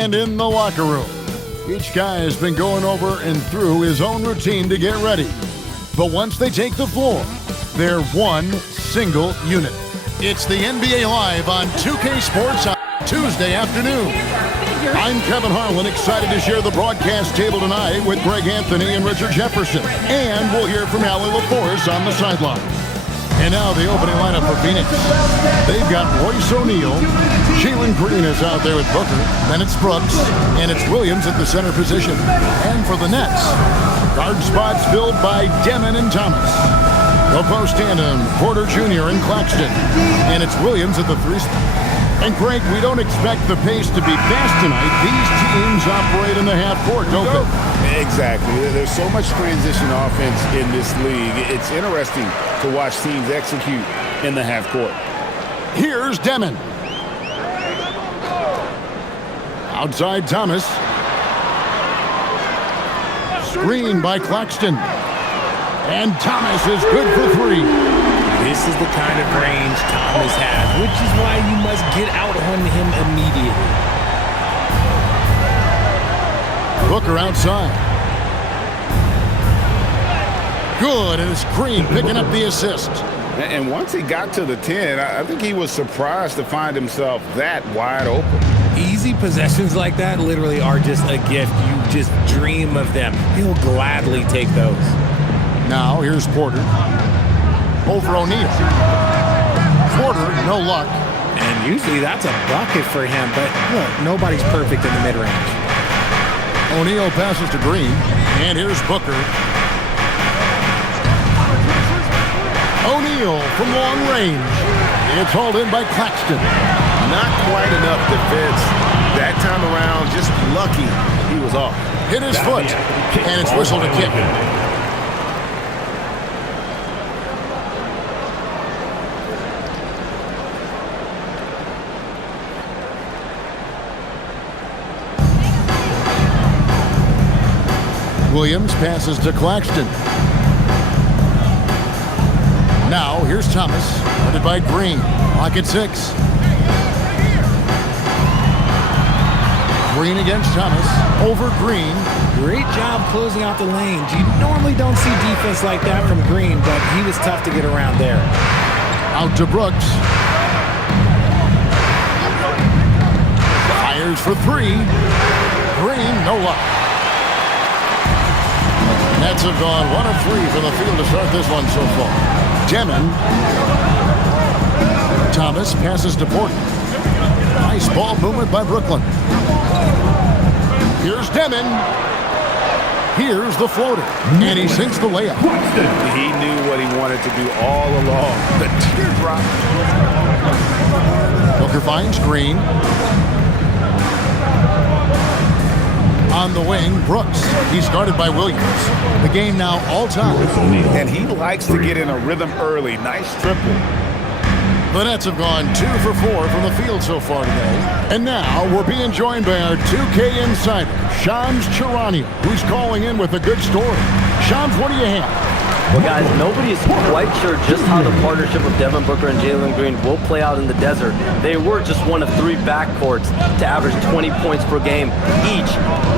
And in the locker room, each guy has been going over and through his own routine to get ready. But once they take the floor, they're one single unit. It's the NBA Live on 2K Sports on Tuesday afternoon. I'm Kevin Harlan, excited to share the broadcast table tonight with Greg Anthony and Richard Jefferson. And we'll hear from Allie LaForce on the sideline. And now the opening lineup for Phoenix. They've got Royce O'Neal. Jalen Green is out there with Booker. Then it's Brooks. And it's Williams at the center position. And for the Nets, guard spots filled by Demon and Thomas. The post tandem, Porter Jr. and Claxton. And it's Williams at the three spot. And Greg, we don't expect the pace to be fast tonight. These teams operate in the half court, don't they? Exactly. There's so much transition offense in this league. It's interesting to watch teams execute in the half court. Here's Demon. Outside Thomas. Screen by Claxton. And Thomas is good for three. This is the kind of range Thomas has, which is why you must get out on him immediately. Booker outside. Good, and it's Green picking up the assist. And once he got to the 10, I think he was surprised to find himself that wide open. Easy possessions like that literally are just a gift. You just dream of them. He'll gladly take those. Now, here's Porter. Over O'Neal. Porter, no luck. And usually that's a bucket for him, but look, nobody's perfect in the mid-range. O'Neal passes to Green, and here's Booker. O'Neal from long range. It's hauled in by Claxton. Not quite enough defense. That time around, just lucky he was off. Hit his foot, and it's whistled a kick. Williams passes to Claxton. Now, here's Thomas, guarded by Green. Clock at 6. Green against Thomas. Over Green. Great job closing out the lanes. You normally don't see defense like that from Green, but he was tough to get around there. Out to Brooks. Fires for three. Green, no luck. Nets have gone 1 of 3 from the field to start this one so far. Demon. Thomas passes to Porter. Nice ball movement by Brooklyn. Here's Demon. Here's the floater. And he sinks the layup. He knew what he wanted to do all along. The teardrop. Booker finds Green. On the wing, Brooks. He's guarded by Williams. The game now all time. And he likes to get in a rhythm early. Nice triple. The Nets have gone 2 for 4 from the field so far today. And now we're being joined by our 2K insider, Shams Charania, who's calling in with a good story. Shams, what do you have? Well, guys, nobody is quite sure just how the partnership of Devin Booker and Jalen Green will play out in the desert. They were just one of 3 backcourts to average 20 points per game each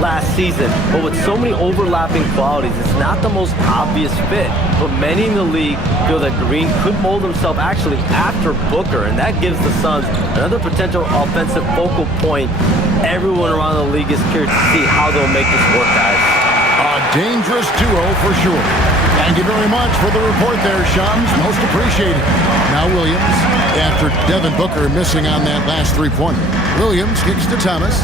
last season. But with so many overlapping qualities, it's not the most obvious fit. But many in the league feel that Green could mold himself actually after Booker, and that gives the Suns another potential offensive focal point. Everyone around the league is curious to see how they'll make this work, guys. A dangerous duo for sure. Thank you very much for the report there, Shams. Most appreciated. Now Williams, after Devin Booker missing on that last three-pointer. Williams kicks to Thomas.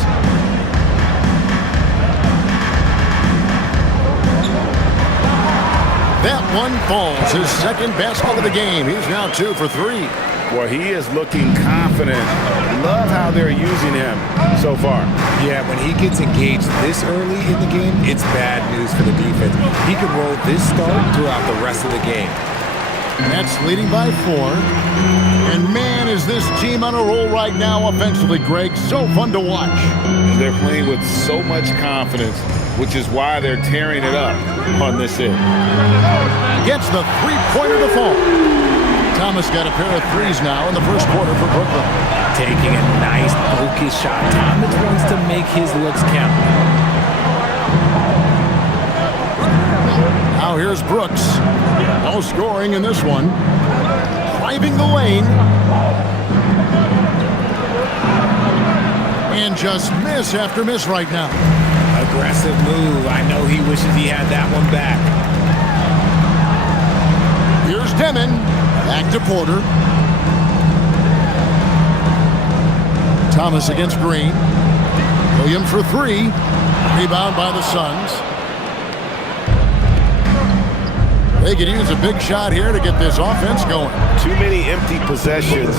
That one falls. His second basket of the game. He's now 2 for 3. Well, he is looking confident. Love how they're using him so far. Yeah, when he gets engaged this early in the game, it's bad news for the defense. He can roll this start throughout the rest of the game. Nets leading by 4. And man, is this team on a roll right now offensively, Greg. So fun to watch. They're playing with so much confidence, which is why they're tearing it up on this hit. Gets the three-pointer to fall. Thomas got a pair of threes now in the first quarter for Brooklyn. taking a nice focused shot. Thomas wants to make his looks count. Now here's Brooks. No scoring in this one. Driving the lane. And just miss after miss right now. Aggressive move. I know he wishes he had that one back. Here's Demon. Back to Porter. Thomas against Green. Williams for three. Rebound by the Suns. They could use a big shot here to get this offense going. Too many empty possessions.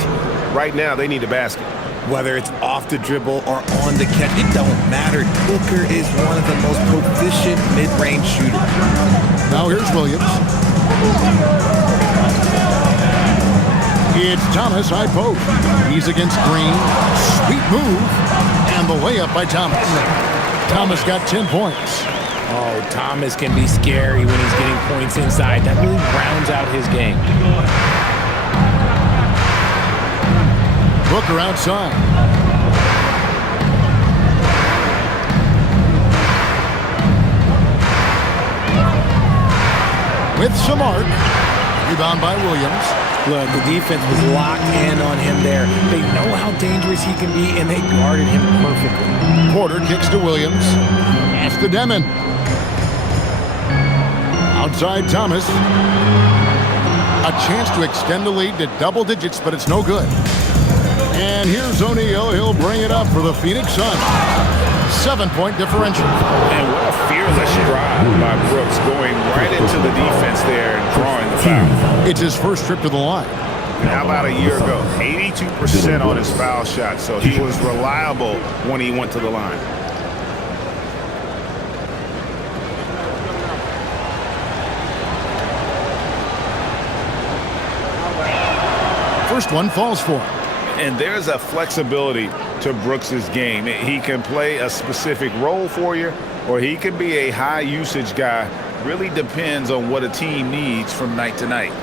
Right now, they need a basket. Whether it's off the dribble or on the catch, it don't matter. Booker is one of the most proficient mid-range shooters. Now here's Williams. It's Thomas high post. He's against Green. Sweet move. And the layup by Thomas. Thomas got 10 points. Oh, Thomas can be scary when he's getting points inside. That really rounds out his game. Booker outside. With some arc. Rebound by Williams. Look, the defense was locked in on him there. They know how dangerous he can be, and they guarded him perfectly. Porter kicks to Williams. Pass to Demon. Outside Thomas. A chance to extend the lead to double digits, but it's no good. And here's O'Neal. He'll bring it up for the Phoenix Suns. 7-point differential. And what a fearless drive by Brooks, going right into the defense there and drawing the foul. It's his first trip to the line. And how about a year ago? 82% on his foul shot, so he was reliable when he went to the line. First one falls for him. And there's a flexibility to Brooks's game. He can play a specific role for you, or he can be a high usage guy. Really depends on what a team needs from night to night.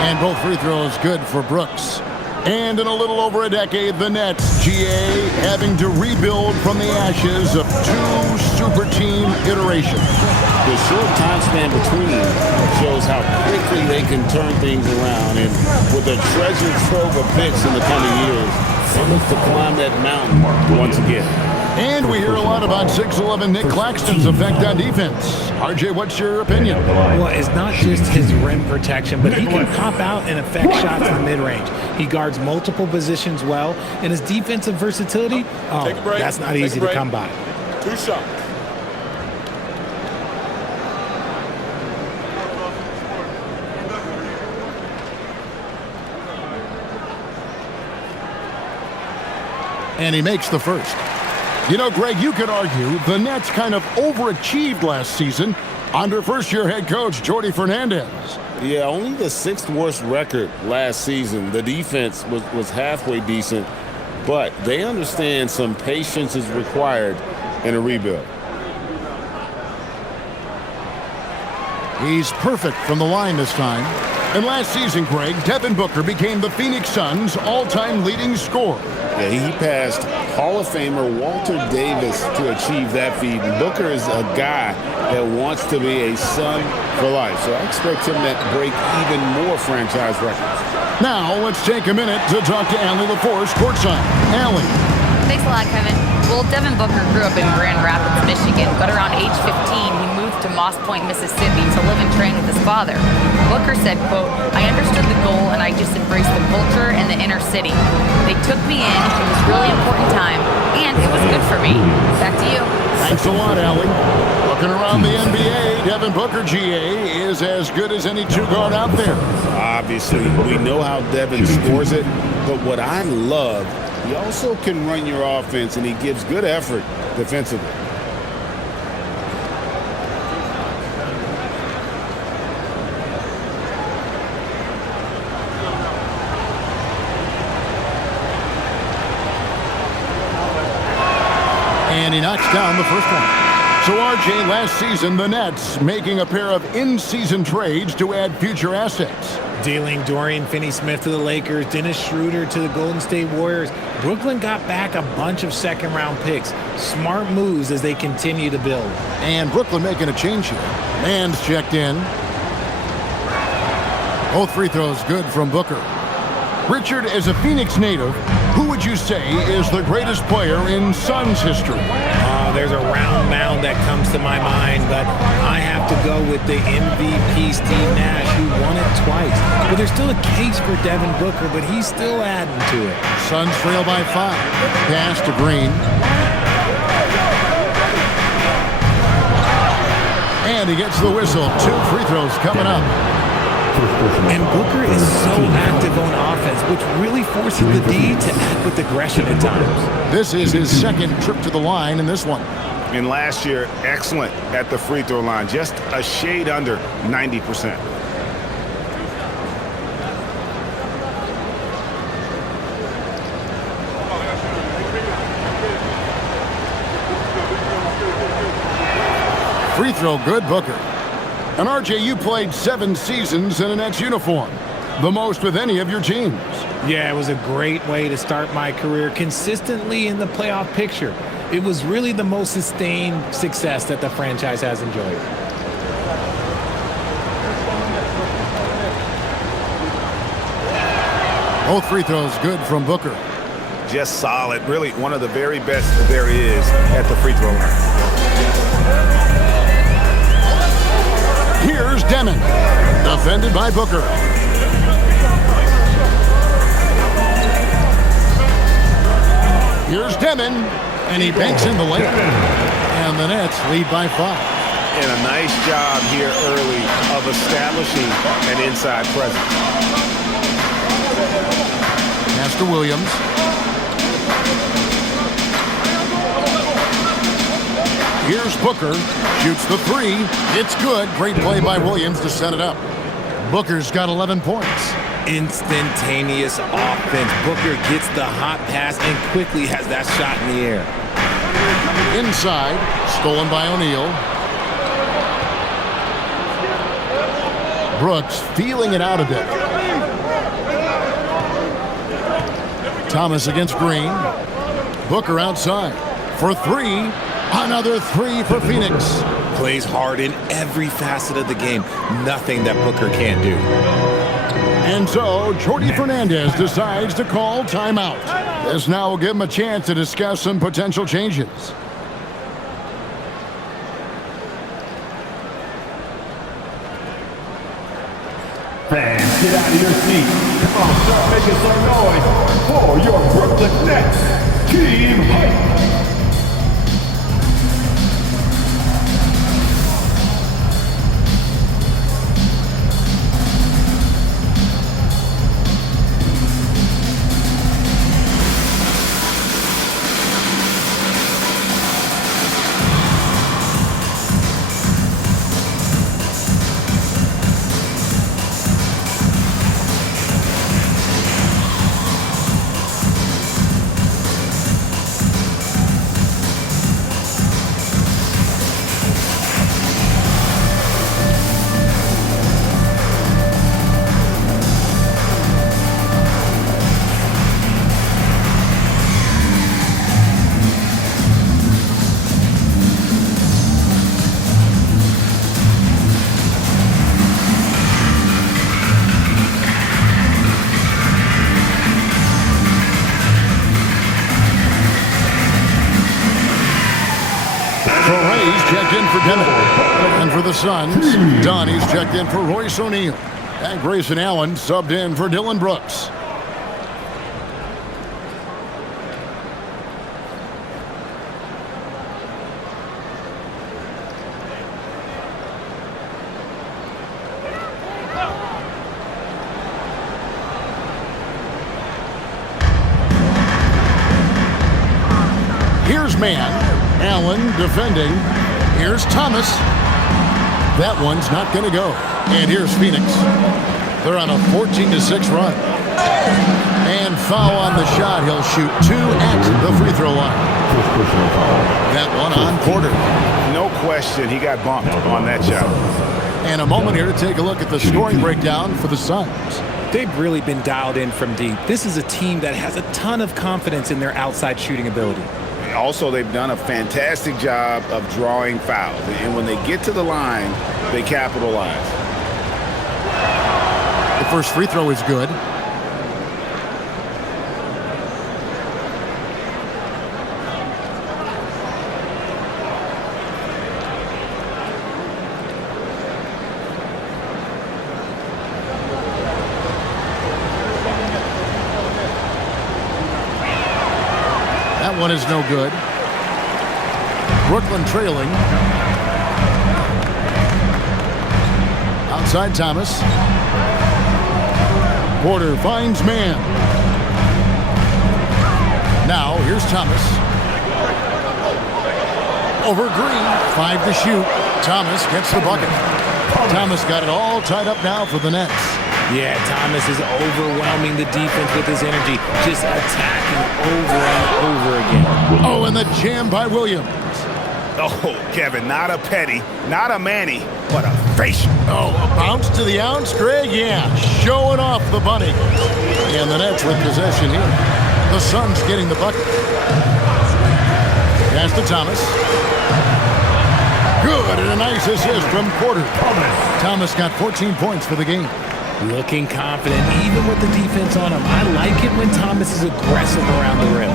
And both free throws good for Brooks. And in a little over a decade, the Nets, GA, having to rebuild from the ashes of two super team iterations. The short time span between shows how quickly they can turn things around. And with a treasured trove of picks in the coming years, they look to climb that mountain once again. And we hear a lot about 6'11" Nick Claxton's effect on defense. RJ, what's your opinion? Well, it's not just his rim protection, but he can pop out and affect shots in the mid-range. He guards multiple positions well, and his defensive versatility, that's not easy to come by. 2 shots. And he makes the first. You know, Greg, you could argue the Nets kind of overachieved last season under first-year head coach Jordi Fernandez. Yeah, only the 6th worst record last season. The defense was halfway decent, but they understand some patience is required in a rebuild. He's perfect from the line this time. And last season, Greg, Devin Booker became the Phoenix Suns' all-time leading scorer. Yeah, he passed Hall of Famer Walter Davis to achieve that feat. And Booker is a guy that wants to be a Sun for life. So I expect him to break even more franchise records. Now, let's take a minute to talk to Allie LaForce courtside. Allie. Thanks a lot, Kevin. Well, Devin Booker grew up in Grand Rapids, Michigan, but around age 15, he moved to Moss Point, Mississippi to live and train with his father. Booker said, quote, "I understood the goal and I just embraced the culture and the inner city. They took me in, it was a really important time, and it was good for me." Back to you. Thanks a lot, Allie. Looking around the NBA, Devin Booker, GA, is as good as any two-guard out there. Obviously, we know how Devin scores it, but what I love, he also can run your offense, and he gives good effort defensively. And he knocks down the first one. So, RJ, last season, the Nets making a pair of in-season trades to add future assets. Dealing Dorian Finney-Smith to the Lakers, Dennis Schroeder to the Golden State Warriors. Brooklyn got back a bunch of second-round picks. Smart moves as they continue to build. And Brooklyn making a change here. Mann's checked in. Both free throws good from Booker. Richard, as a Phoenix native, who would you say is the greatest player in Suns history? There's a round mound that comes to my mind, but I have to go with the MVP Steve Nash, who won it twice. But there's still a case for Devin Booker, but he's still adding to it. Suns trail by 5. Pass to Green. And he gets the whistle. 2 free throws coming up. And Booker is so active on offense, which really forces the D to act with aggression at times. This is his second trip to the line in this one. And last year, excellent at the free throw line, just a shade under 90%. Free throw good, Booker. And RJ, you played 7 seasons in a Nets uniform, the most with any of your teams. Yeah, it was a great way to start my career consistently in the playoff picture. It was really the most sustained success that the franchise has enjoyed. Both free throws good from Booker. Just solid, really one of the very best there is at the free throw line. Here's Demon, defended by Booker. Here's Demon, and he banks in the layup. And the Nets lead by 5. And a nice job here early of establishing an inside presence. Pass to Williams. Here's Booker, shoots the 3. It's good. Great play by Williams to set it up. Booker's got 11 points. Instantaneous offense. Booker gets the hot pass and quickly has that shot in the air. Inside, stolen by O'Neal. Brooks feeling it out a bit. Thomas against Green. Booker outside for 3. Another 3 for Phoenix. Plays hard in every facet of the game. Nothing that Booker can't do. And so, Jordi Fernandez decides to call timeout. This now will give him a chance to discuss some potential changes. Fans, get out of your seats. Come on, start making some noise for your Brooklyn Nets. Team Hype. Checked in for Demon. And for the Suns, Donnie's checked in for Royce O'Neal. And Grayson Allen subbed in for Dylan Brooks. Here's Mann. Allen defending. Here's Thomas. That one's not going to go. And here's Phoenix. They're on a 14-6 run. And foul on the shot. He'll shoot 2 at the free throw line. First personal foul. That one on Porter. No question, he got bumped on that shot. And a moment here to take a look at the scoring breakdown for the Suns. They've really been dialed in from deep. This is a team that has a ton of confidence in their outside shooting ability. Also, they've done a fantastic job of drawing fouls. And when they get to the line, they capitalize. The first free throw is good. That one is no good. Brooklyn trailing. Outside Thomas. Porter finds man. Now here's Thomas. Over Green. 5 to shoot. Thomas gets the bucket. Thomas got it all tied up now for the Nets. Yeah, Thomas is overwhelming the defense with his energy, just attacking over and over again. Oh, and the jam by Williams. Oh, Kevin, not a petty, not a Manny, but a facial. Oh, a bounce to the ounce, Greg? Yeah, showing off the bunny. And the Nets with possession here. The Suns getting the bucket. Pass to Thomas. Good, and a nice assist from Porter. Thomas got 14 points for the game. Looking confident, even with the defense on him. I like it when Thomas is aggressive around the rim.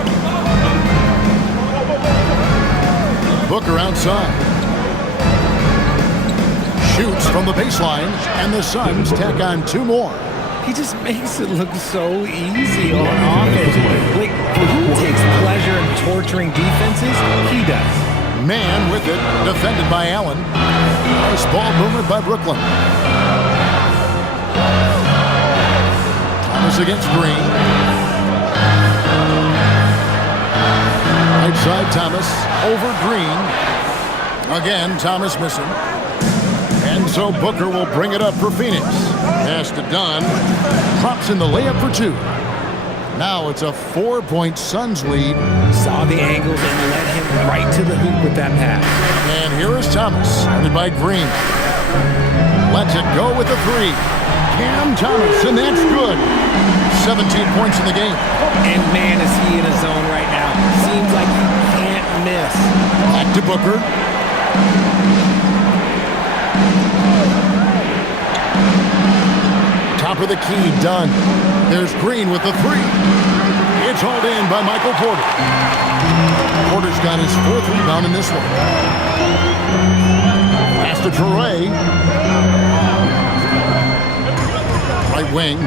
Booker outside. Shoots from the baseline, and the Suns tack on 2 more. He just makes it look so easy on offense. Like, who takes pleasure in torturing defenses? He does. Man with it, defended by Allen. Nice ball movement by Brooklyn. Thomas against Green. Right side Thomas over Green. Again, Thomas missing. And so Booker will bring it up for Phoenix. Pass to Dunn. Drops in the layup for 2. Now it's a 4-point Suns lead. Saw the angles and led him right to the hoop with that pass. And here is Thomas, started by Green. Lets it go with the 3. Cam Thomas, and that's good. 17 points in the game. And man, is he in a zone right now. Seems like he can't miss. Back to Booker. Top of the key, done. There's Green with the 3. It's hauled in by Michael Porter. Porter's got his 4th rebound in this one. Pass to Toure. Right wing.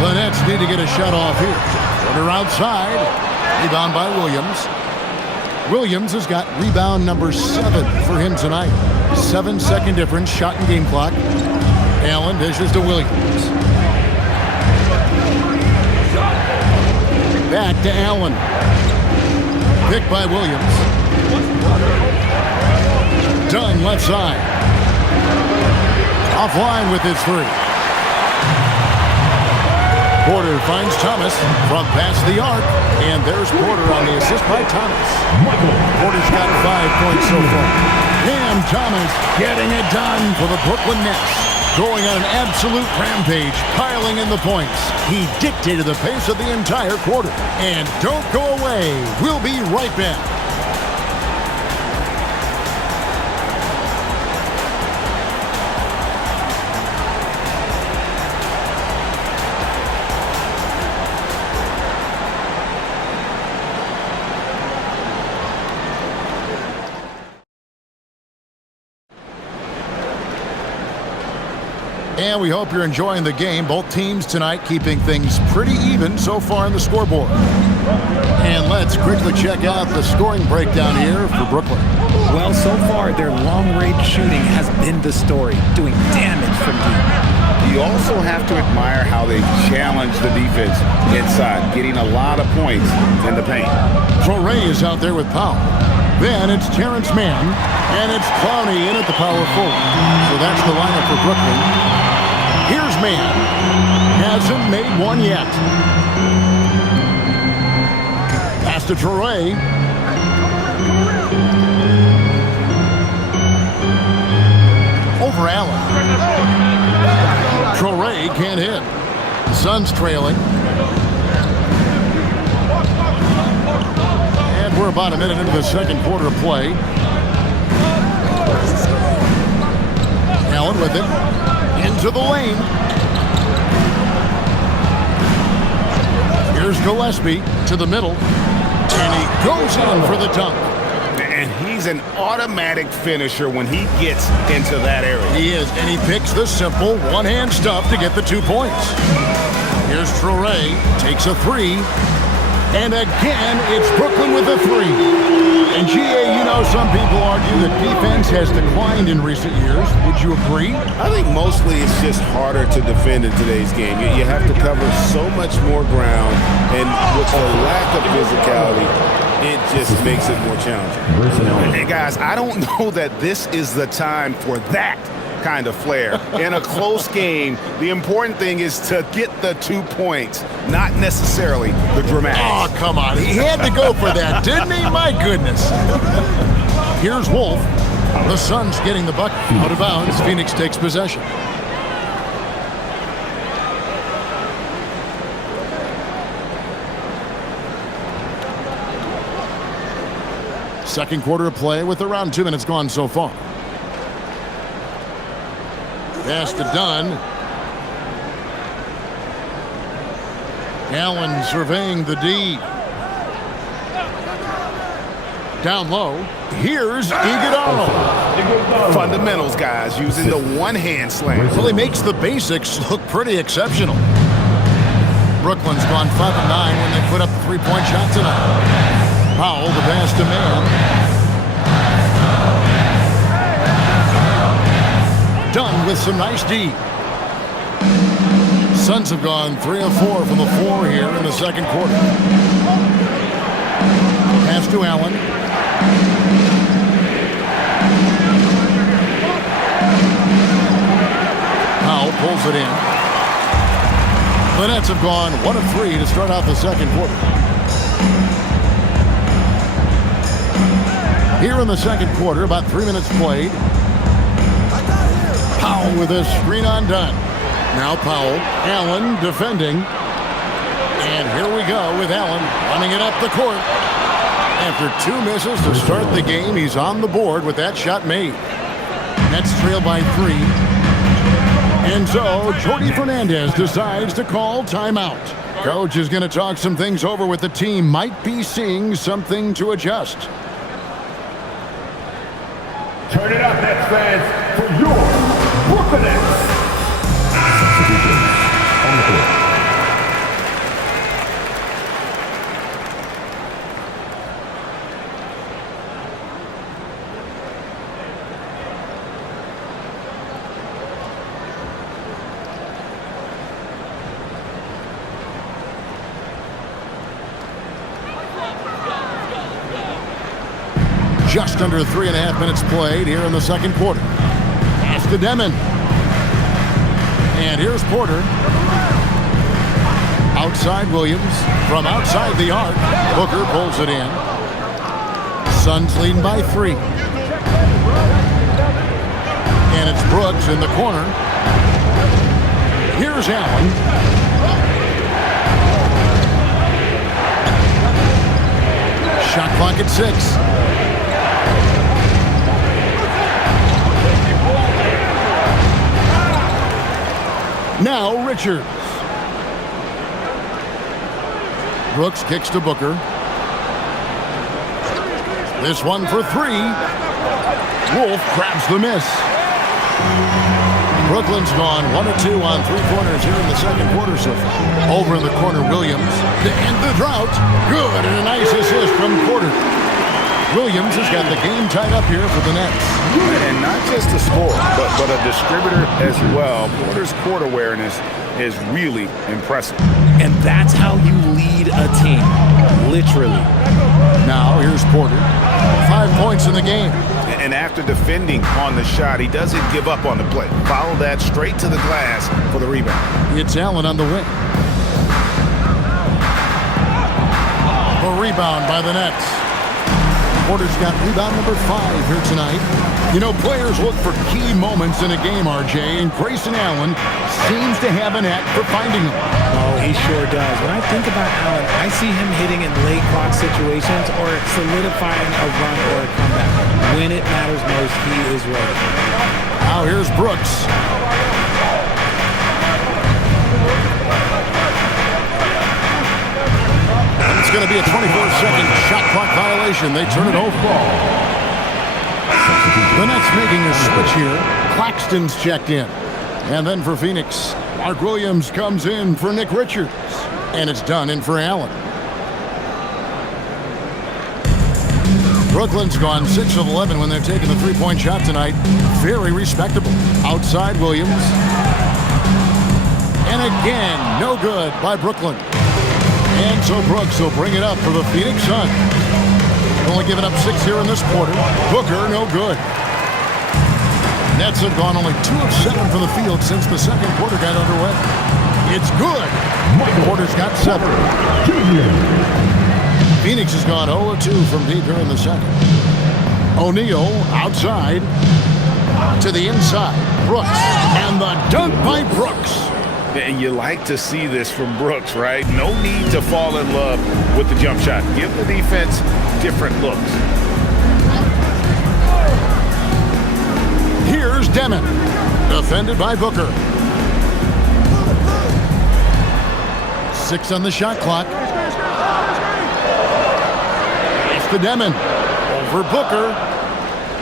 The Nets need to get a shot off here. Porter outside. Rebound by Williams. Williams has got rebound number 7 for him tonight. 7-second difference, shot and game clock. Allen dishes to Williams. Back to Allen. Picked by Williams. Dunn left side. Offline with his 3. Porter finds Thomas from past the arc, and there's Porter on the assist by Thomas. Porter's got 5 points so far. Cam Thomas getting it done for the Brooklyn Nets. Going on an absolute rampage, piling in the points. He dictated the pace of the entire quarter. And don't go away. We'll be right back. And we hope you're enjoying the game. Both teams tonight keeping things pretty even so far in the scoreboard. And let's quickly check out the scoring breakdown here for Brooklyn. Well, so far, their long-range shooting has been the story, doing damage from deep. You also have to admire how they challenge the defense inside, getting a lot of points in the paint. Toure is out there with Powell. Then it's Terrence Mann, and it's Clowney in at the power forward. So that's the lineup for Brooklyn. Here's man. Hasn't made one yet. Pass to Troy. Over Allen. Troy can't hit. The Suns trailing. And we're about a minute into the second quarter of play. Allen with it. Into the lane. Here's Gillespie to the middle. And he goes in for the dunk. And he's an automatic finisher when he gets into that area. He is, and he picks the simple one-hand stuff to get the 2 points. Here's Traoré, takes a three, and again, it's Brooklyn with a three. And GA, you know, some people argue that defense has declined in recent years. Would you agree? I think mostly it's just harder to defend in today's game. You have to cover so much more ground, and with the lack of physicality, it just makes it more challenging. And guys, I don't know that this is the time for that kind of flair. In a close game, the important thing is to get the 2 points, not necessarily the dramatics. Oh, come on. He had to go for that, didn't he? My goodness. Here's Wolf. The Suns getting the bucket. Out of bounds. Phoenix takes possession. Second quarter of play with around 2 minutes gone so far. Pass to Dunn. Allen surveying the D. Down low. Here's Iguodala. Fundamentals, guys, using the one-hand slam. Well, he makes the basics look pretty exceptional. Brooklyn's gone 5-9 when they put up the three-point shot tonight. Powell, the pass to man. Dunn with some nice D. Suns have gone 3 of 4 from the floor here in the second quarter. Pass to Allen. Powell pulls it in. The Nets have gone 1 of 3 to start out the second quarter. Here in the second quarter, about 3 minutes played. Powell with a screen on Dunn. Now Powell, Allen defending. And here we go with Allen running it up the court. After 2 misses to start the game, he's on the board with that shot made. Nets trail by 3. And so Jordi Fernandez decides to call timeout. Coach is going to talk some things over with the team. Might be seeing something to adjust. Turn it up, Nets fans, for your Brooklyn Nets. On the court. Just under 3.5 minutes played here in the second quarter. Pass to Demon. And here's Porter. Outside Williams. From outside the arc, Booker pulls it in. Suns leading by 3. And it's Brooks in the corner. Here's Allen. Shot clock at 6. Now Richards. Brooks kicks to Booker. This one for 3. Wolf grabs the miss. Brooklyn's gone 1 of 2 on 3-pointers here in the second quarter so far. Over in the corner, Williams to end the drought. Good, and a nice assist from Porter. Williams has got the game tied up here for the Nets. And not just a scorer, but a distributor as well. Porter's court awareness is really impressive. And that's how you lead a team, literally. Now here's Porter. 5 points in the game. And after defending on the shot, he doesn't give up on the play. Follow that straight to the glass for the rebound. It's Allen on the wing. A rebound by the Nets. Porter's got rebound number 5 here tonight. You know, players look for key moments in a game, RJ, and Grayson Allen seems to have a knack for finding them. Oh, he sure does. When I think about Allen, I see him hitting in late clock situations or solidifying a run or a comeback. When it matters most, he is ready. Now here's Brooks. It's going to be a 24-second shot clock violation. They turn it over. The Nets making a switch here. Claxton's checked in. And then for Phoenix, Mark Williams comes in for Nick Richards. And it's done in for Allen. Brooklyn's gone 6 of 11 when they're taking the three-point shot tonight. Very respectable. Outside Williams. And again, no good by Brooklyn. And so Brooks will bring it up for the Phoenix Suns. Only giving up 6 here in this quarter. Booker, no good. Nets have gone only 2 of 7 from the field since the second quarter got underway. It's good. Porter's got 7. Phoenix has gone 0 of 2 from deep here in the second. O'Neal outside to the inside. Brooks. And the dunk by Brooks. And you like to see this from Brooks, right? No need to fall in love with the jump shot. Give the defense different looks. Here's Demon, defended by Booker. 6 on the shot clock. It's the Demon over Booker,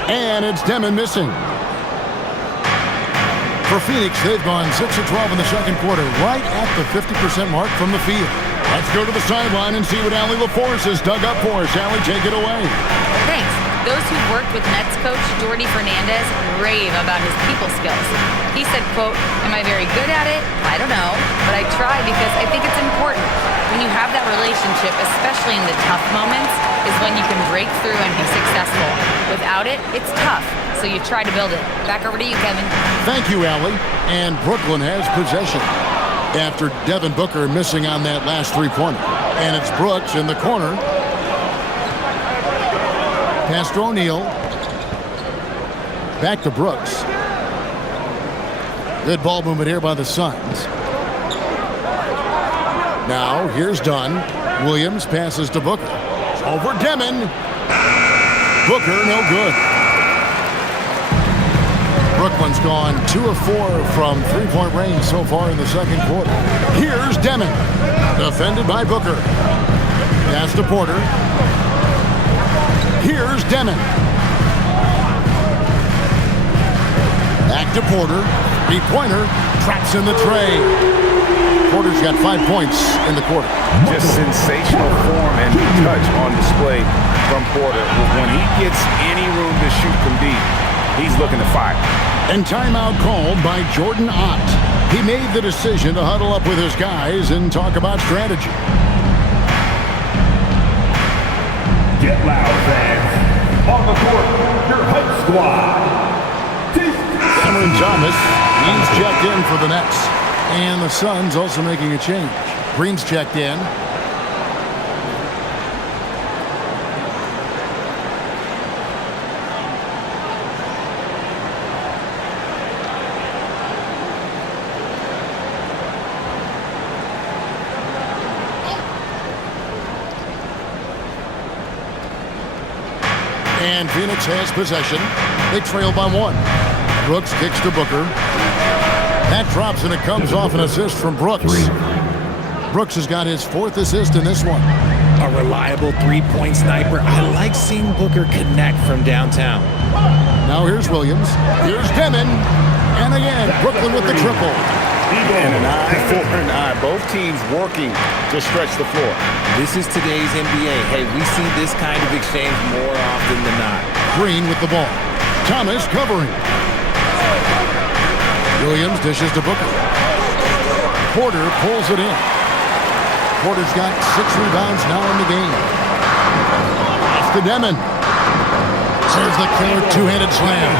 and it's Demon missing. For Phoenix, they've gone 6 of 12 in the second quarter, right at the 50% mark from the field. Let's go to the sideline and see what Allie LaForce has dug up for us. Allie, take it away. Thanks. Those who worked with Nets coach Jordy Fernandez rave about his people skills. He said, quote, "Am I very good at it? I don't know, but I try because I think it's important. When you have that relationship, especially in the tough moments, is when you can break through and be successful. Without it, it's tough, so you try to build it." Back over to you, Kevin. Thank you, Allie. And Brooklyn has possession after Devin Booker missing on that last three-pointer. And it's Brooks in the corner. Pass to O'Neal. Back to Brooks. Good ball movement here by the Suns. Now, here's Dunn. Williams passes to Booker. Over Demon. Booker, no good. Brooklyn's gone 2 of 4 from three-point range so far in the second quarter. Here's Demon. Defended by Booker. Pass to Porter. Here's Demon. Back to Porter. Three-pointer. Traps in the tray. Porter's got 5 points in the quarter. Just sensational form and touch on display from Porter. When he gets any room to shoot from deep, he's looking to fire. And timeout called by Jordan Ott. He made the decision to huddle up with his guys and talk about strategy. Get loud, fans. On the court, your hype squad. Cameron Thomas, he's checked in for the Nets. And the Suns also making a change. Green's checked in. And Phoenix has possession. They trail by 1. Brooks kicks to Booker. That drops and it comes off an assist from Brooks. Brooks has got his 4th assist in this one. A reliable three-point sniper. I like seeing Booker connect from downtown. Now here's Williams. Here's Demon. And again, Brooklyn with the triple. And an eye for an eye. Both teams working to stretch the floor. This is today's NBA. Hey, we see this kind of exchange more often than not. Green with the ball. Thomas covering. Williams dishes to Booker. Porter pulls it in. Porter's got 6 rebounds now in the game. Off to Demon. There's the killer two-handed slam.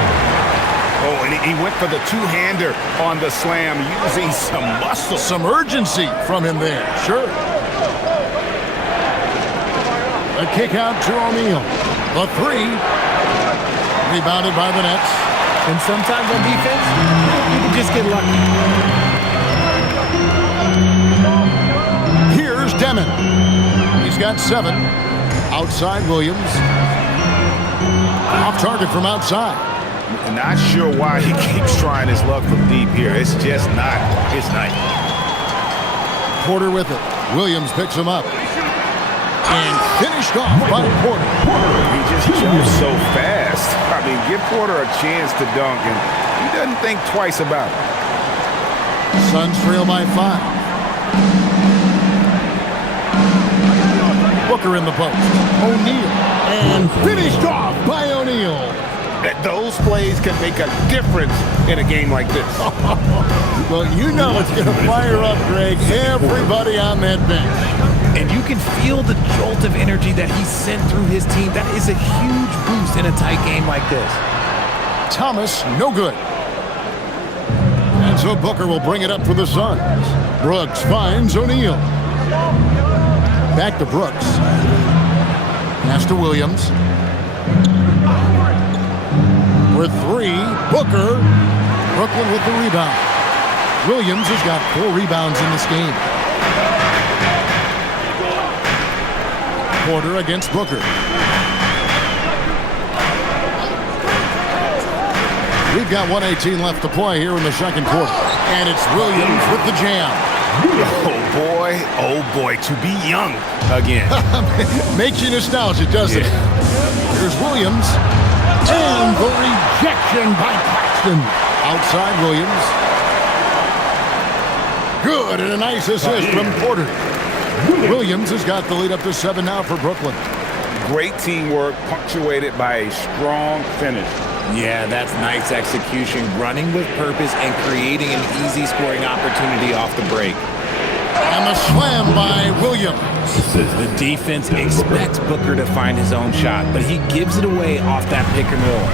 Oh, and he went for the two-hander on the slam, using some muscle. Some urgency from him there, sure. A kick out to O'Neal. The three. Rebounded by the Nets. And sometimes on defense, you can just get lucky. Here's Demon. He's got 7. Outside Williams. Off target from outside. Not sure why he keeps trying his luck from deep here. It's just not his night. Porter with it. Williams picks him up. And finished off by Porter. He just jumps so fast. I mean, give Porter a chance to dunk, and he doesn't think twice about it. Suns trail by 5. Booker in the post. O'Neal. And finished off by O'Neal. Those plays can make a difference in a game like this. Well, you know it's going to fire up, Greg, everybody on that bench. And you can feel the jolt of energy that he sent through his team. That is a huge boost in a tight game like this. Thomas, no good. And so Booker will bring it up for the Suns. Brooks finds O'Neal. Back to Brooks. Pass to Williams. For 3, Booker. Brooklyn with the rebound. Williams has got 4 rebounds in this game. Porter against Booker. We've got 1:18 left to play here in the second quarter. And it's Williams with the jam. Oh boy, to be young again. Makes you nostalgic, doesn't it? Here's Williams. And the rejection by Claxton. Outside Williams. Good, and a nice assist from Porter. Williams has got the lead up to 7 now for Brooklyn. Great teamwork, punctuated by a strong finish. Yeah, that's nice execution, running with purpose and creating an easy scoring opportunity off the break. And the slam by Williams. The defense expects Booker to find his own shot, but he gives it away off that pick and roll.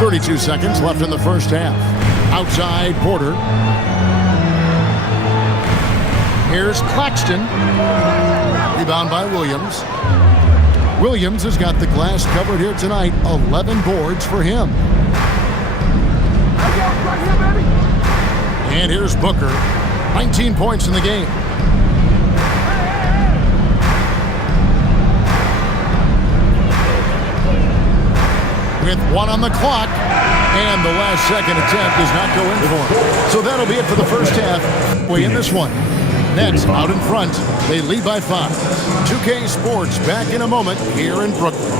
32 seconds left in the first half. Outside Porter. Here's Claxton. Rebound by Williams. Williams has got the glass covered here tonight. 11 boards for him. And here's Booker. 19 points in the game. With 1 on the clock. And the last second attempt does not go in for him. So that'll be it for the first half. We in this one. Nets out in front. They lead by 5. 2K Sports back in a moment here in Brooklyn.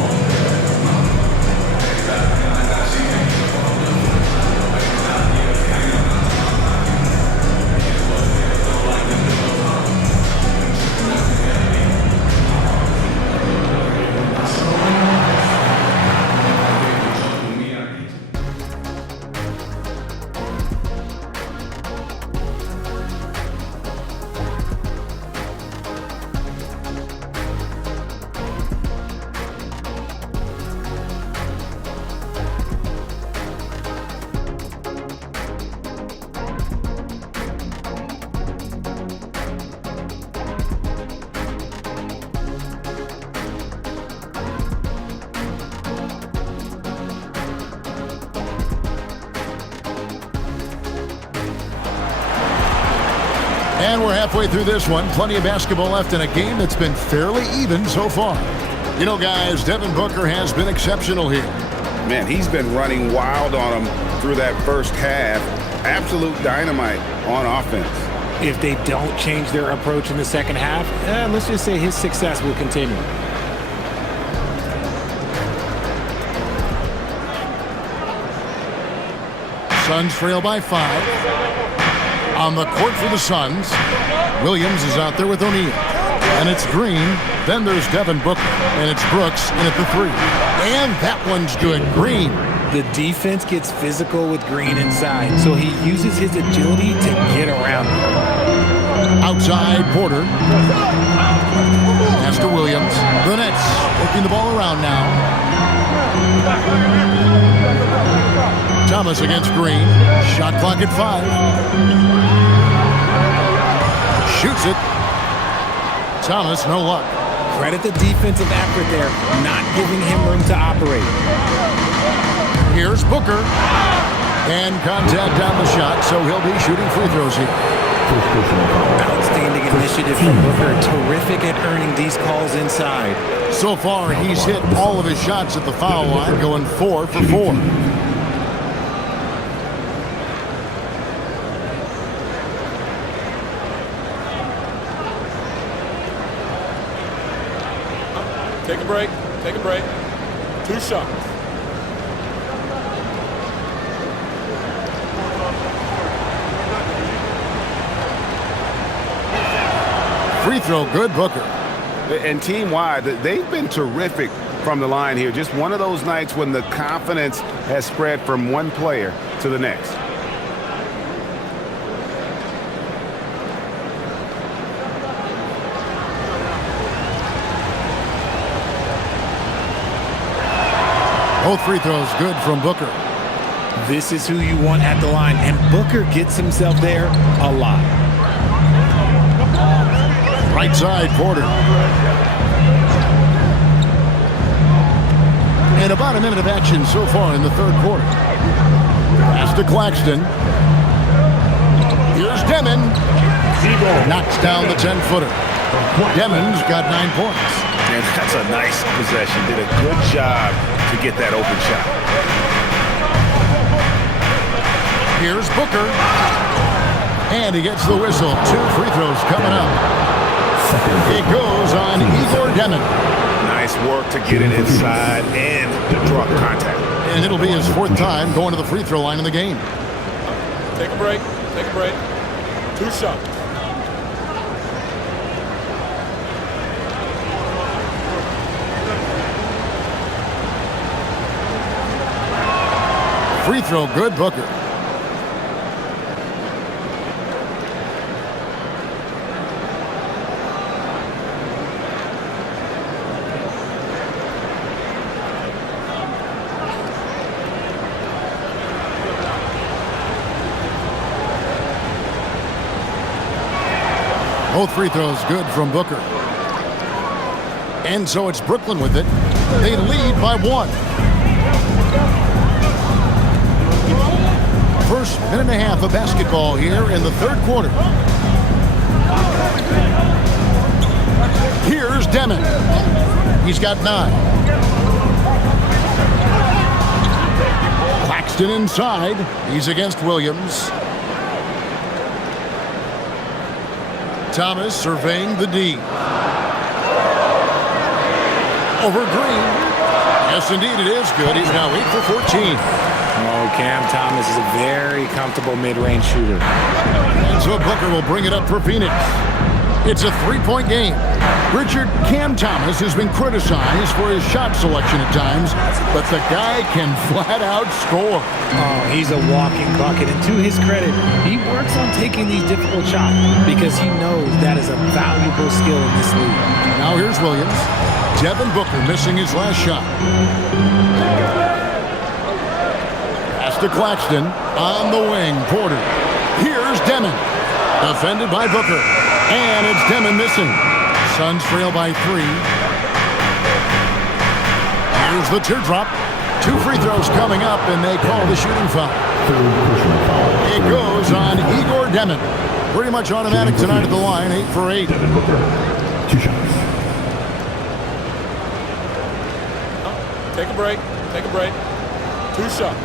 And we're halfway through this one. Plenty of basketball left in a game that's been fairly even so far. You know, guys, Devin Booker has been exceptional here. Man, he's been running wild on them through that first half. Absolute dynamite on offense. If they don't change their approach in the second half, let's just say his success will continue. Suns trail by 5. On the court for the Suns, Williams is out there with O'Neal. And it's Green. Then there's Devin Booker. And it's Brooks in at the 3. And that one's good. Green. The defense gets physical with Green inside, so he uses his agility to get around him. Outside Porter. Pass to Williams. The Nets working the ball around now. Thomas against Green. Shot clock at 5. Shoots it. Thomas, no luck. Credit the defensive effort there, not giving him room to operate. Here's Booker. And contact down the shot, so he'll be shooting free throws here. Outstanding initiative from Booker. Terrific at earning these calls inside. So far, he's hit all of his shots at the foul line, going 4 for 4. Take a break. Take a break. 2 shots. Free throw, good, Booker. And team-wide, they've been terrific from the line here. Just one of those nights when the confidence has spread from one player to the next. Both free throws good from Booker. This is who you want at the line, and Booker gets himself there a lot. Right side, Porter. And about a minute of action so far in the third quarter. Pass to Claxton. Here's Demon. Knocks down the 10-footer. Demon's got 9 points. And that's a nice possession. Did a good job to get that open shot. Here's Booker. And he gets the whistle. 2 free throws coming up. It goes on Igor Demon. Nice work to get it inside and draw contact. And it'll be his 4th time going to the free throw line in the game. Take a break. Take a break. 2 shots. Free throw, good, Booker. Both free throws good from Booker. And so it's Brooklyn with it. They lead by 1. First minute and a half of basketball here in the third quarter. Here's Demon. He's got 9. Claxton inside. He's against Williams. Thomas surveying the D. Over Green. Yes, indeed, it is good. He's now 8 for 14. Oh, Cam Thomas is a very comfortable mid-range shooter. And so Booker will bring it up for Phoenix. It's a 3-point game. Richard, Cam Thomas has been criticized for his shot selection at times, but the guy can flat out score. Oh, he's a walking bucket, and to his credit, he works on taking these difficult shots because he knows that is a valuable skill in this league. Now here's Williams. Devin Booker missing his last shot. Pass to Claxton. On the wing, Porter. Here's Demon. Defended by Booker. And it's Demon missing. Suns trail by 3. Here's the teardrop. 2 free throws coming up, and they call the shooting foul. It goes on Igor Demon. Pretty much automatic tonight at the line, 8 for 8. 2 shots. Take a break. Take a break. 2 shots.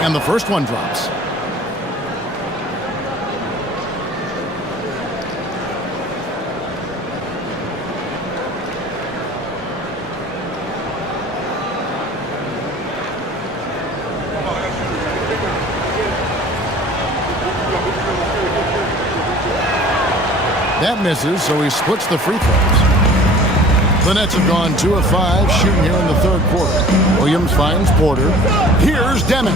And the first one drops. That misses, so he splits the free throws. The Nets have gone 2 of 5 shooting here in the third quarter. Williams finds Porter. Here's Demon.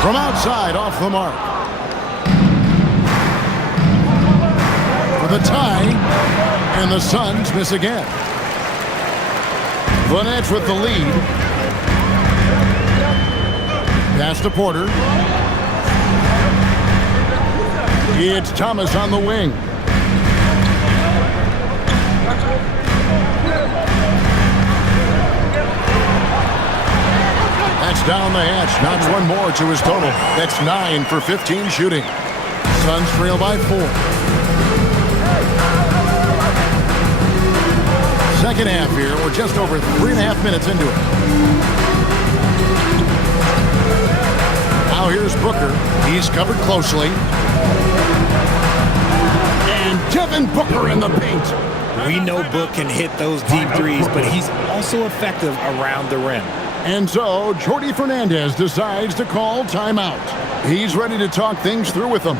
From outside, off the mark. For the tie, and the Suns miss again. The Nets with the lead. Pass to Porter. It's Thomas on the wing. That's down the hatch. Knocks one more to his total. That's 9 for 15 shooting. Suns trail by 4. Second half here. We're just over 3.5 minutes into it. Now here's Booker. He's covered closely. And Devin Booker in the paint. We know Book can hit those deep threes, but he's also effective around the rim. And so, Jordi Fernandez decides to call timeout. He's ready to talk things through with them.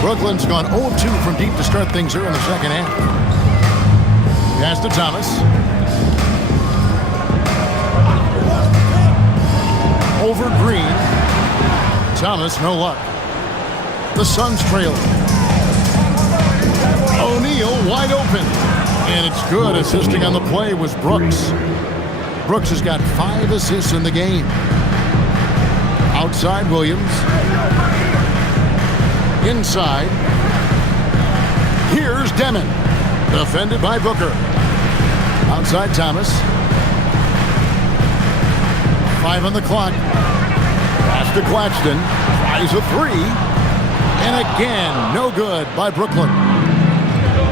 Brooklyn's gone 0-2 from deep to start things here in the second half. Pass to Thomas. Over Green. Thomas, no luck. The Suns trail. O'Neal wide open. And it's good. Assisting on the play was Brooks. Brooks has got 5 assists in the game. Outside Williams. Inside. Here's Demon. Defended by Booker. Outside Thomas. 5 on the clock. Pass to Claxton. Tries a 3. And again, no good by Brooklyn.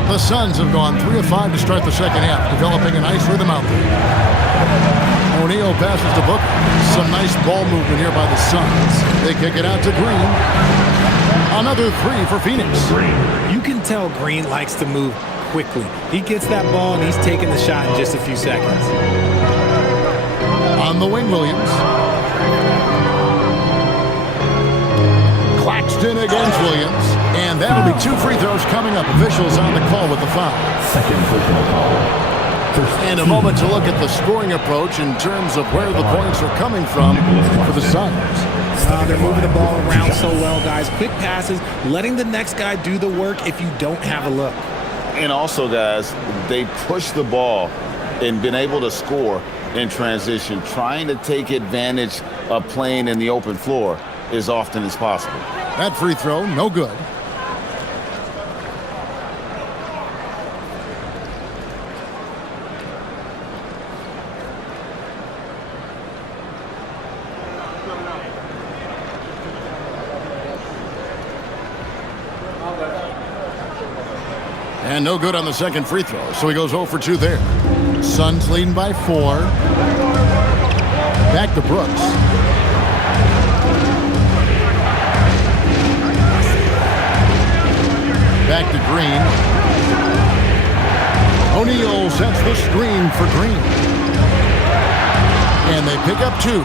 The Suns have gone 3 of 5 to start the second half, developing a nice rhythm out there. O'Neal passes to Booker. Some nice ball movement here by the Suns. They kick it out to Green. Another 3 for Phoenix. You can tell Green likes to move quickly. He gets that ball and he's taking the shot in just a few seconds. On the wing, Williams. Claxton against Williams. And that'll be 2 free throws coming up. Officials on the call with the foul. Second personal foul. And a moment to look at the scoring approach in terms of where the points are coming from for the Suns. They're moving the ball around so well, guys. Quick passes, letting the next guy do the work if you don't have a look. And also, guys, they push the ball and been able to score in transition, trying to take advantage of playing in the open floor as often as possible. That free throw, no good. And no good on the second free throw, so he goes 0 for 2 there. Suns leading by 4. Back to Brooks. Back to Green. O'Neal sets the screen for Green. And they pick up 2.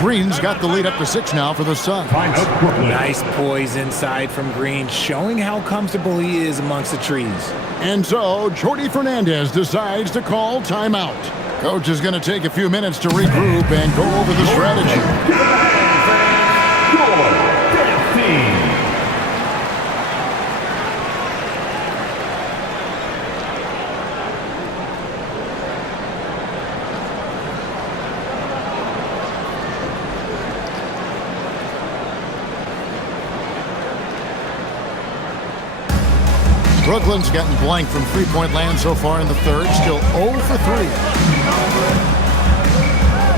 Green's got the lead up to 6 now for the Suns. Nice poise inside from Green, showing how comfortable he is amongst the trees. And so, Jordi Fernandez decides to call timeout. Coach is going to take a few minutes to regroup and go over the strategy. Brooklyn's gotten blank from three-point land so far in the third. Still 0 for 3.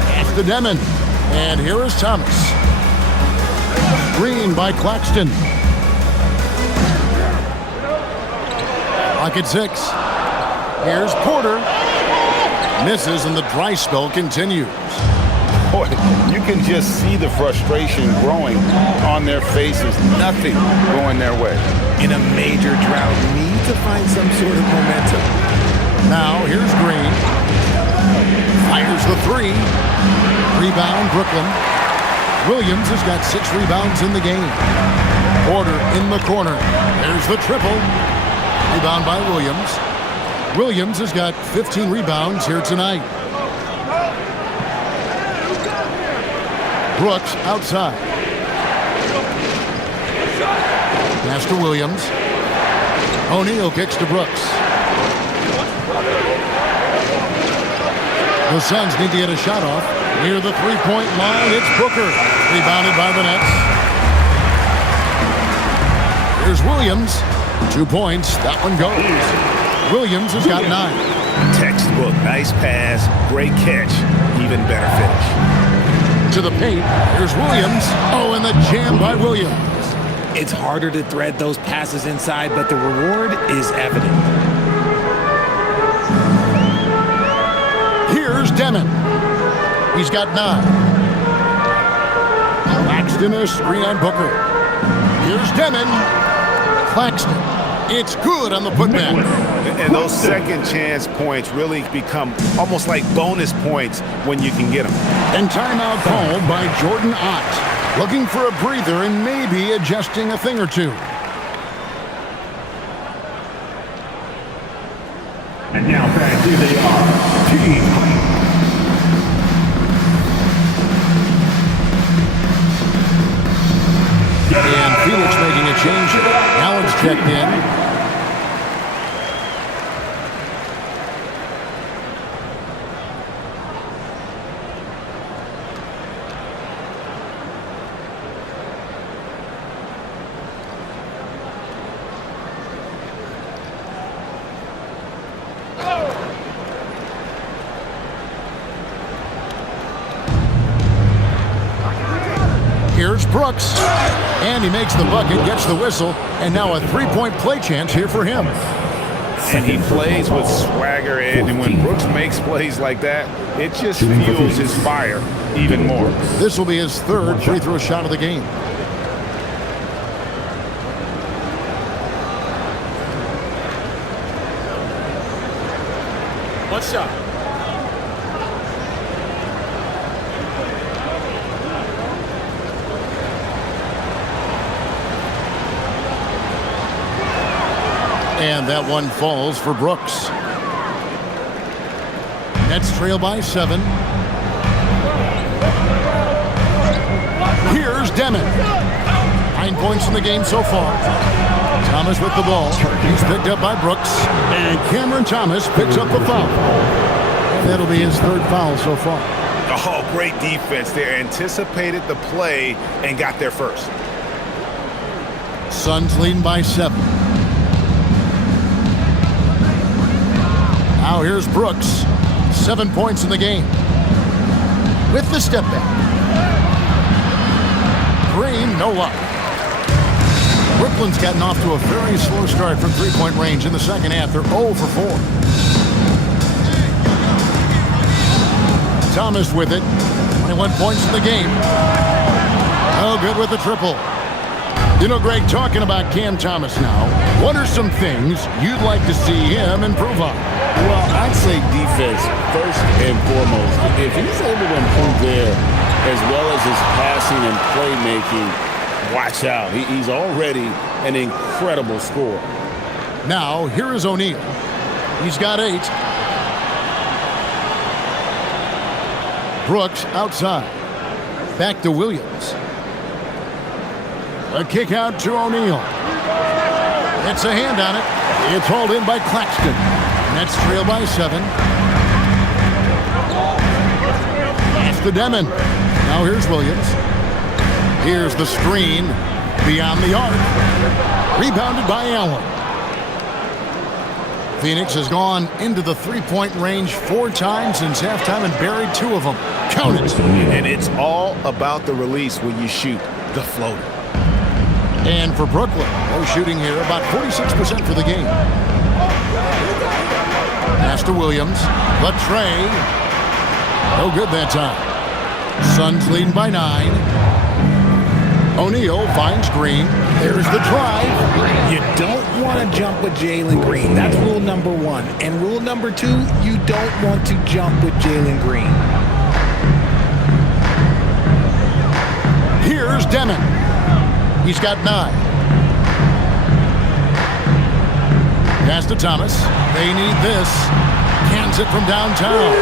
Pass to Demon. And here is Thomas. Screen by Claxton. Clock at 6. Here's Porter. Misses and the dry spell continues. boy, you can just see the frustration growing on their faces. Nothing going their way. In a major drought, need to find some sort of momentum. Now, here's Green. Fires the three. Rebound, Brooklyn. Williams has got 6 rebounds in the game. Porter in the corner. There's the triple. Rebound by Williams. Williams has got 15 rebounds here tonight. Brooks outside. Pass to Williams. O'Neal kicks to Brooks. The Suns need to get a shot off. Near the three-point line, it's Booker. Rebounded by the Nets. Here's Williams. 2 points. That one goes. Williams has got 9. Textbook. Nice pass. Great catch. Even better finish. To the paint. Here's Williams. Oh, and the jam by Williams. It's harder to thread those passes inside, but the reward is evident. Here's Demon. He's got 9. Claxton a screen on Booker. Here's Demon. Claxton. It's good on the putback. And those second chance points really become almost like bonus points when you can get them. And timeout called by Jordan Ott. Looking for a breather and maybe adjusting a thing or two. And now fans, here they are. Team Hype. And Phoenix making a change. Allen's checked in. Here's Brooks, and he makes the bucket, gets the whistle, and now a three-point play chance here for him. And he plays with swagger, and when Brooks makes plays like that, it just fuels his fire even more. This will be his 3rd free throw shot of the game. One shot. And that one falls for Brooks. Nets trail by 7. Here's Demon. 9 points in the game so far. Thomas with the ball. He's picked up by Brooks. And Cameron Thomas picks up the foul. That'll be his 3rd foul so far. Oh, great defense there. Anticipated the play and got there first. Suns leading by 7. Now here's Brooks. 7 points in the game. With the step back. Green, no luck. Brooklyn's gotten off to a very slow start from three-point range in the second half. They're 0 for 4. Thomas with it. 21 points in the game. Oh, good with the triple. You know, Greg, talking about Cam Thomas now, what are some things you'd like to see him improve on? Well, I'd say defense first and foremost. If he's able to improve there as well as his passing and playmaking, watch out. He's already an incredible scorer. Now, here is O'Neal. He's got 8. Brooks outside. Back to Williams. A kick out to O'Neal. It's a hand on it. It's hauled in by Claxton. Nets trail by 7. Pass to Demon. Now here's Williams. Here's the screen. Beyond the arc. Rebounded by Allen. Phoenix has gone into the three-point range 4 times since halftime and buried 2 of them. Count it. And it's all about the release when you shoot the floater. And for Brooklyn, they're shooting here about 46% for the game. Pass to Williams. The tray. No good that time. Suns leading by 9. O'Neal finds Green. There's the drive. You don't want to jump with Jalen Green. That's rule number 1. And rule number 2, you don't want to jump with Jalen Green. Here's Demon. He's got 9. Pass to Thomas. They need this. Cans it from downtown.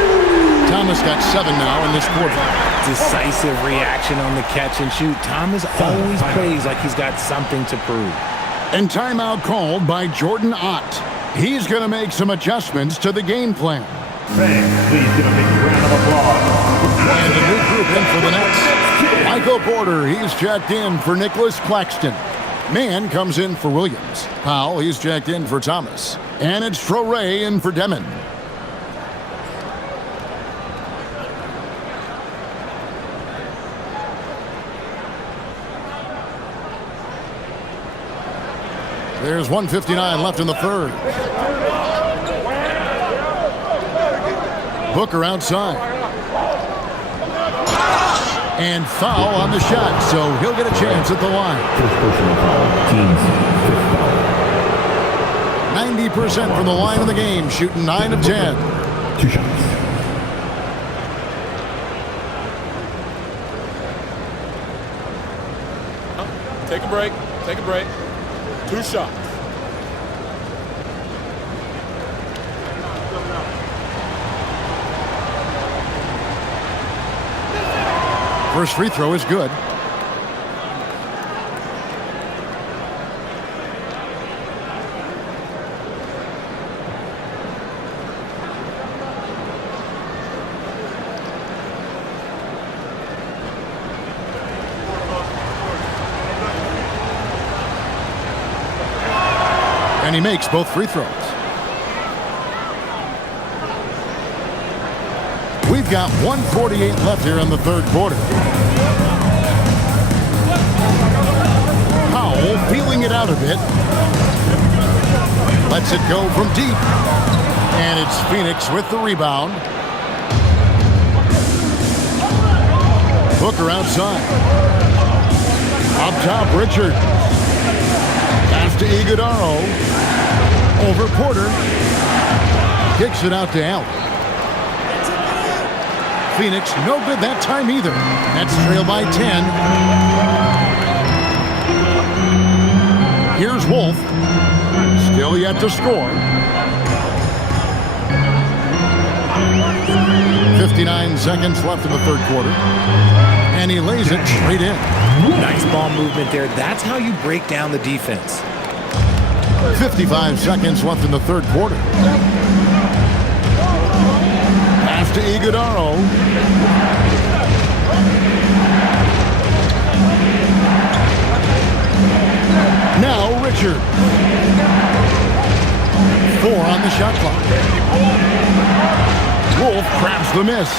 Thomas got 7 now in this quarter. Decisive reaction on the catch and shoot. Thomas always plays like he's got something to prove. And timeout called by Jordan Ott. He's going to make some adjustments to the game plan. Fans, please give a big round of applause. And a new group in for the Nets. Michael Porter, he's checked in for Nicholas Claxton. Mann comes in for Williams. Powell, he's checked in for Thomas. And it's Traoré in for Demon. There's 1:59 left in the third. Booker outside. And foul on the shot, so he'll get a chance at the line. 90% from the line of the game, shooting 9 of 10. 2 shots. Take a break. Take a break. 2 shots. First free throw is good. And he makes both free throws. We've got 1:48 left here in the third quarter. Powell feeling it out a bit. Lets it go from deep. And it's Phoenix with the rebound. Booker outside. Up top, Richard. Pass to Iguodaro. Over Porter. Kicks it out to Allen. Phoenix, no good that time either. Nets trail by 10. Here's Wolf. Still yet to score. 59 seconds left in the third quarter. And he lays it straight in. Nice ball movement there. That's how you break down the defense. 55 seconds left in the third quarter. Pass to Iguodaro. Now Richard. 4 on the shot clock. Wolf grabs the miss.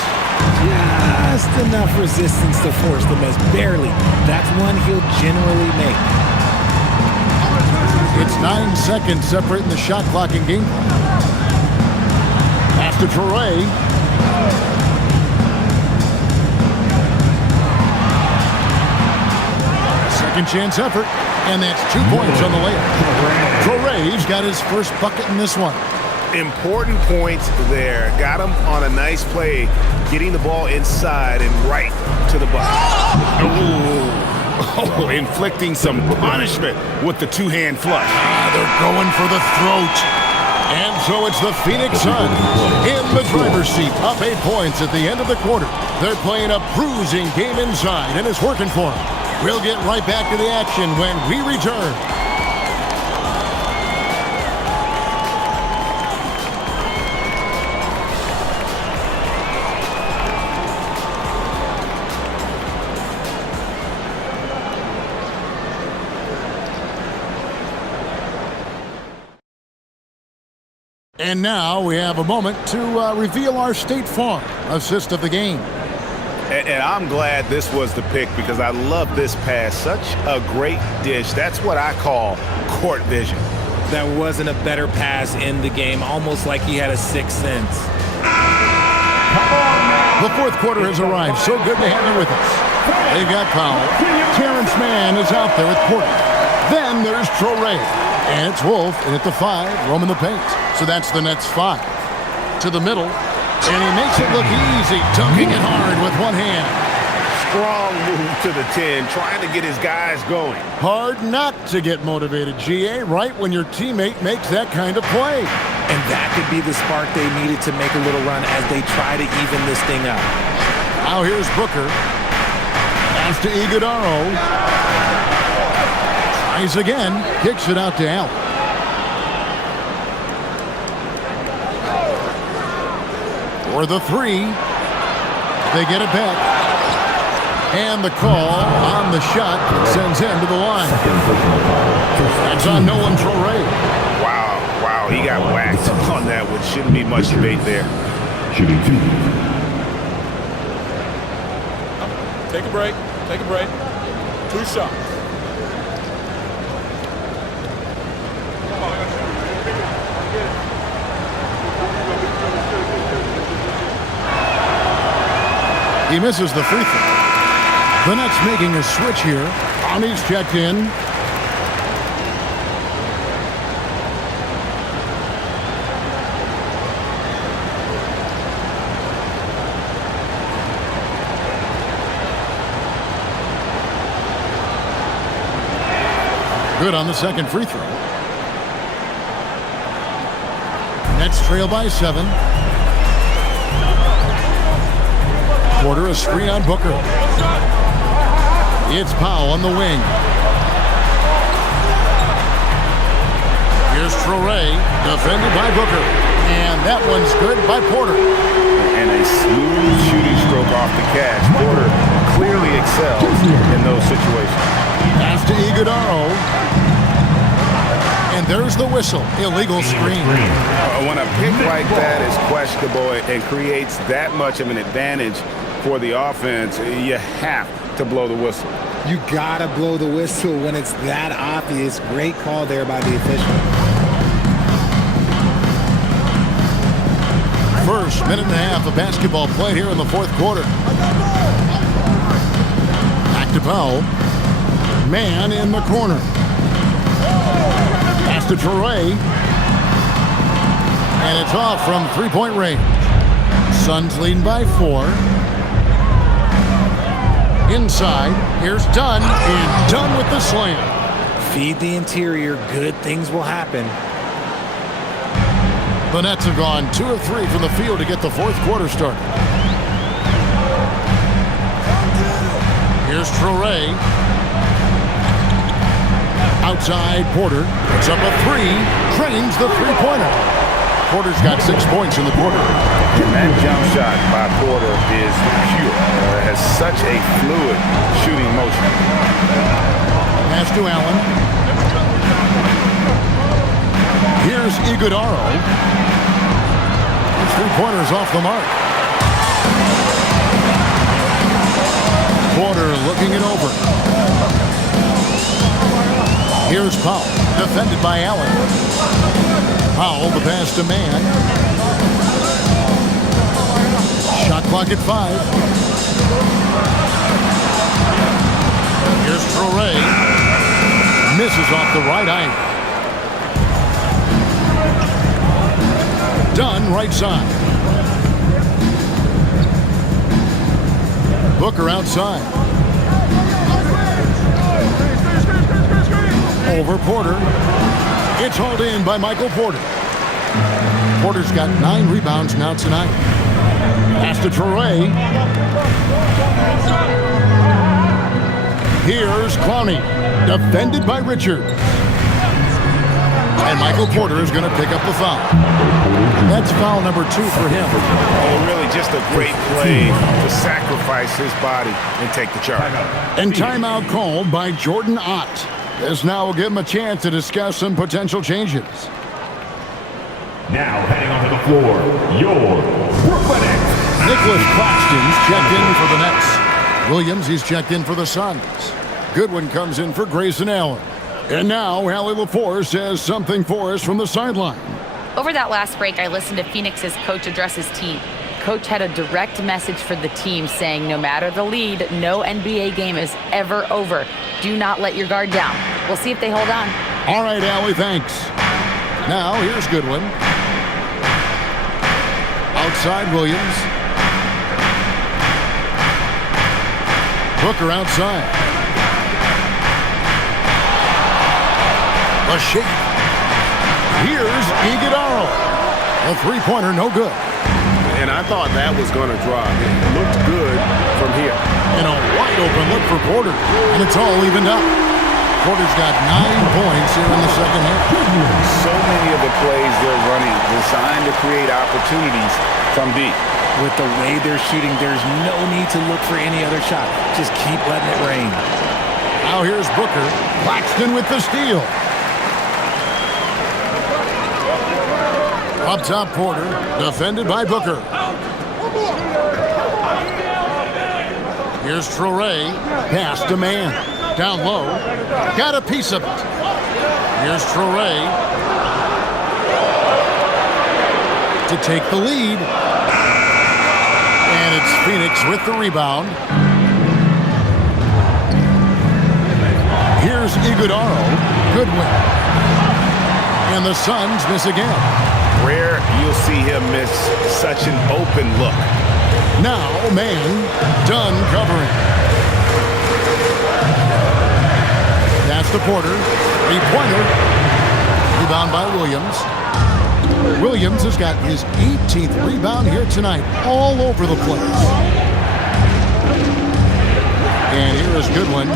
Just enough resistance to force the miss. Barely. That's one he'll generally make. It's 9 seconds separating the shot clock and game clock. Pass to Traoré. Second chance effort, and that's 2 points on the layup. Traoré's got his first bucket in this one. Important points there. Got him on a nice play, getting the ball inside and right to the bucket. Oh, inflicting some punishment with the 2-hand flush. They're going for the throat. And so it's the Phoenix Suns in the driver's seat, up 8 points at the end of the quarter. They're playing a bruising game inside, and it's working for them. We'll get right back to the action when we return. And now we have a moment to reveal our State Farm assist of the game. And I'm glad this was the pick because I love this pass. Such a great dish. That's what I call court vision. That wasn't a better pass in the game, almost like he had a sixth sense. Come on now. The fourth quarter has arrived. So good to have you with us. They've got Powell. Terrence Mann is out there with Porter. Then there's Traore. And it's Wolf in at the 5, roaming the paint. So that's the Nets 5. To the middle. And he makes it look easy, dunking it hard with one hand. Strong move to the 10, trying to get his guys going. Hard not to get motivated, GA, right when your teammate makes that kind of play. And that could be the spark they needed to make a little run as they try to even this thing up. Now here's Booker. Pass to Iguodaro. Tries again. Kicks it out to Allen. For the 3. They get it back. And the call on the shot sends him to the line. That's on Nolan Traore. Wow, he got whacked on that one. Shouldn't be much debate there. Shooting 2. Take a break. 2 shots. He misses the free throw. The Nets making a switch here. Ami's checked in. Good on the second free throw. Nets trail by 7. Porter a screen on Booker. It's Powell on the wing. Here's Traore, defended by Booker. And that one's good by Porter. And a smooth shooting stroke off the catch. Porter clearly excels in those situations. Pass to Iguodaro. And there's the whistle. Illegal screen. When a pick like that is questionable and creates that much of an advantage for the offense, you have to blow the whistle. You gotta blow the whistle when it's that obvious. Great call there by the official. First minute and a half of basketball played here in the fourth quarter. Back to Powell. Man in the corner. Pass to Traore. And it's off from three-point range. Suns leading by 4. Inside, here's Dunn, and Dunn with the slam. Feed the interior, good things will happen. The Nets have gone 2 of 3 from the field to get the fourth quarter started. Here's Traore. Outside, Porter puts up a 3, drains the three-pointer. Porter's got 6 points in the quarter. And that jump shot by Porter is pure. Has such a fluid shooting motion. Pass to Allen. Here's Iguodaro. His three-pointer's off the mark. Porter looking it over. Here's Powell, defended by Allen. Powell, the pass to Mann. Shot clock at 5. Here's Traore. Misses off the right eye. Dunn, right side. Booker outside. Over Porter. It's hauled in by Michael Porter. Porter's got 9 rebounds now tonight. Pass to Traore. Here's Clowney, defended by Richard. And Michael Porter is going to pick up the foul. That's foul number 2 for him. Oh, really just a great play to sacrifice his body and take the charge. And timeout called by Jordan Ott. This now will give him a chance to discuss some potential changes. Now heading onto the floor, your Brooklyn Nets. Nicholas Claxton's checked in for the Nets. Williams, he's checked in for the Suns. Goodwin comes in for Grayson Allen. And now, Hallie LaForce has something for us from the sideline. Over that last break, I listened to Phoenix's coach address his team. coach had a direct message for the team saying no matter the lead, no NBA game is ever over. Do not let your guard down. We'll see if they hold on. All right, Allie, thanks. Now, here's Goodwin. Outside Williams. Booker outside. A shake. Here's Iguodala. A three-pointer, no good. And I thought that was going to drop. It looked good from here. And a wide-open look for Porter. And it's all evened up. Porter's got 9 points here in the second half. So many of the plays they're running designed to create opportunities from deep. With the way they're shooting, there's no need to look for any other shot. Just keep letting it rain. Now here's Booker. Claxton with the steal. Up top, Porter. Defended by Booker. Here's Traore. Pass to man. Down low. Got a piece of it. Here's Traore. To take the lead. And it's Phoenix with the rebound. Here's Iguodala. Goodwin. And the Suns miss again. Rare you'll see him miss such an open look. Now, man, done covering. Pass to Porter. Three-pointer. Rebound by Williams. Williams has got his 18th rebound here tonight, all over the place. And here is Goodwin.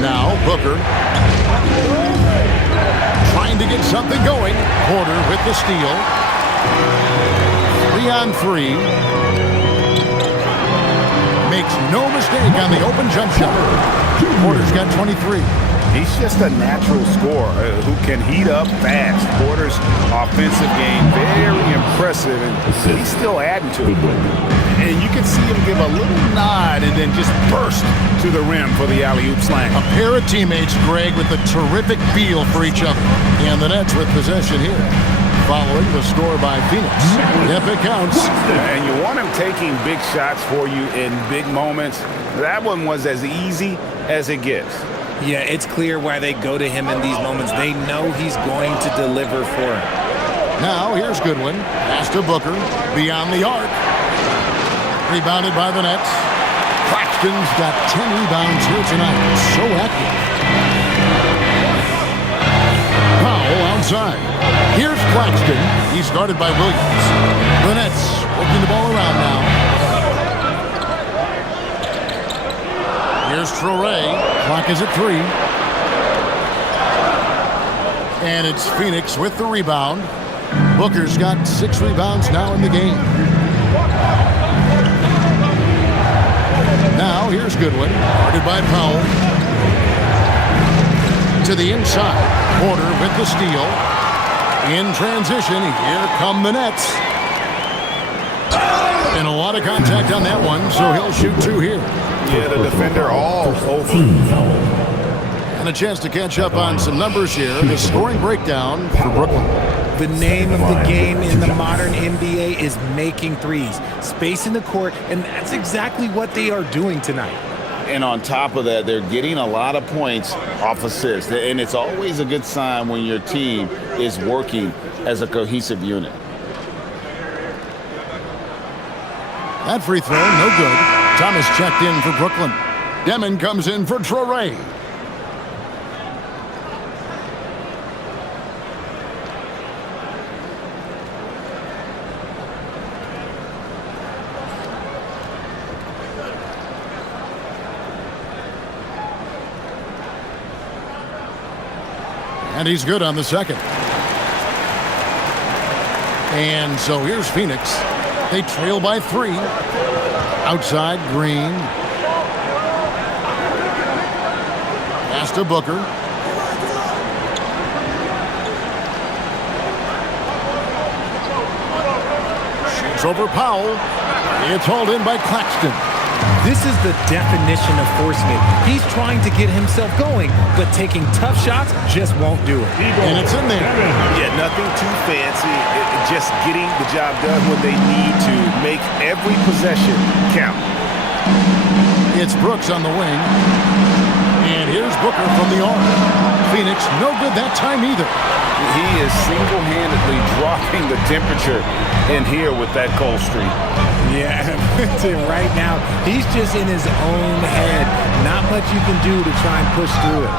Now, Booker. Trying to get something going. Porter with the steal. 3-on-3. Makes no mistake on the open jump shot. Porter's got 23. He's just a natural scorer who can heat up fast. Porter's offensive game, very impressive, and he's still adding to it. And you can see him give a little nod and then just burst to the rim for the alley-oop slam. A pair of teammates, Greg, with a terrific feel for each other. And the Nets with possession here. Following the score by Phoenix. If it counts. And you want him taking big shots for you in big moments. That one was as easy as it gets. Yeah, it's clear why they go to him in these moments. They know he's going to deliver for him. Now, here's Goodwin. Pass to Booker. Beyond the arc. Rebounded by the Nets. Claxton's got 10 rebounds here tonight. So active. Powell outside. Here's Claxton. He's guarded by Williams. The Nets working the ball around now. Here's Traore. Clock is at 3. And it's Phoenix with the rebound. Booker's got 6 rebounds now in the game. Now here's Goodwin. Guarded by Powell. To the inside. Porter with the steal. In transition, here come the Nets. And a lot of contact on that one, so he'll shoot 2 here. Yeah, the defender all over. And a chance to catch up on some numbers here. The scoring breakdown for Brooklyn. The name of the game in the modern NBA is making threes. Space in the court, and that's exactly what they are doing tonight. And on top of that, they're getting a lot of points off assists. And it's always a good sign when your team is working as a cohesive unit. That free throw, no good. Thomas checked in for Brooklyn. Demon comes in for Traore. And he's good on the second. And so here's Phoenix. They trail by 3. Outside, Green. Pass to Booker. Shoots over Powell. It's hauled in by Claxton. This is the definition of forcing it. He's trying to get himself going, but taking tough shots just won't do it. And it's in there. Yeah, nothing too fancy, just getting the job done when they need to. Make every possession count. It's Brooks on the wing. And here's Booker from the arc. Phoenix, no good that time either. He is single-handedly dropping the temperature in here with that cold streak. Yeah, right now, he's just in his own head. Not much you can do to try and push through it.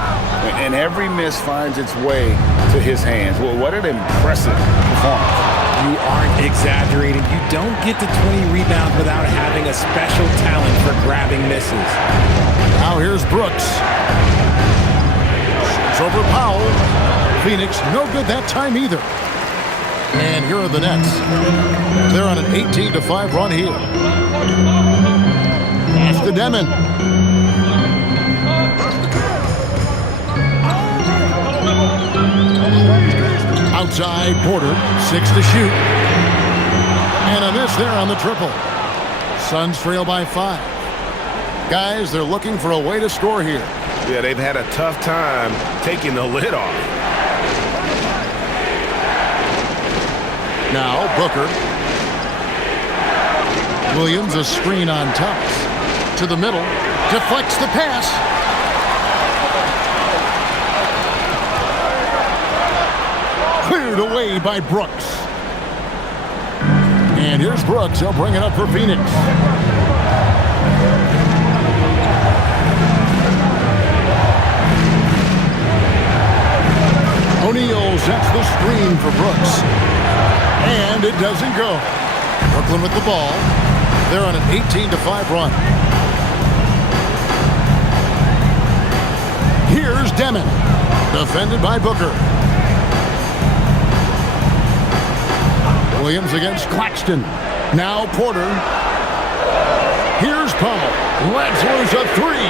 And every miss finds its way to his hands. Well, what an impressive performance. You aren't exaggerating. You don't get to 20 rebounds without having a special talent for grabbing misses. Now here's Brooks. Shoots over Powell. Phoenix, no good that time either. And here are the Nets. They're on an 18-5 run here. Pass to Demon. Outside, Porter, 6 to shoot. And a miss there on the triple. Suns trail by 5. Guys, they're looking for a way to score here. Yeah, they've had a tough time taking the lid off. Now, Booker. Williams, a screen on Thomas. To the middle. Deflects the pass. Cleared away by Brooks. And here's Brooks. He'll bring it up for Phoenix. O'Neal sets the screen for Brooks. And it doesn't go. Brooklyn with the ball. They're on an 18-5 run. Here's Demon. Defended by Booker. Williams against Claxton. Now Porter. Here's Powell. Lets loose a three.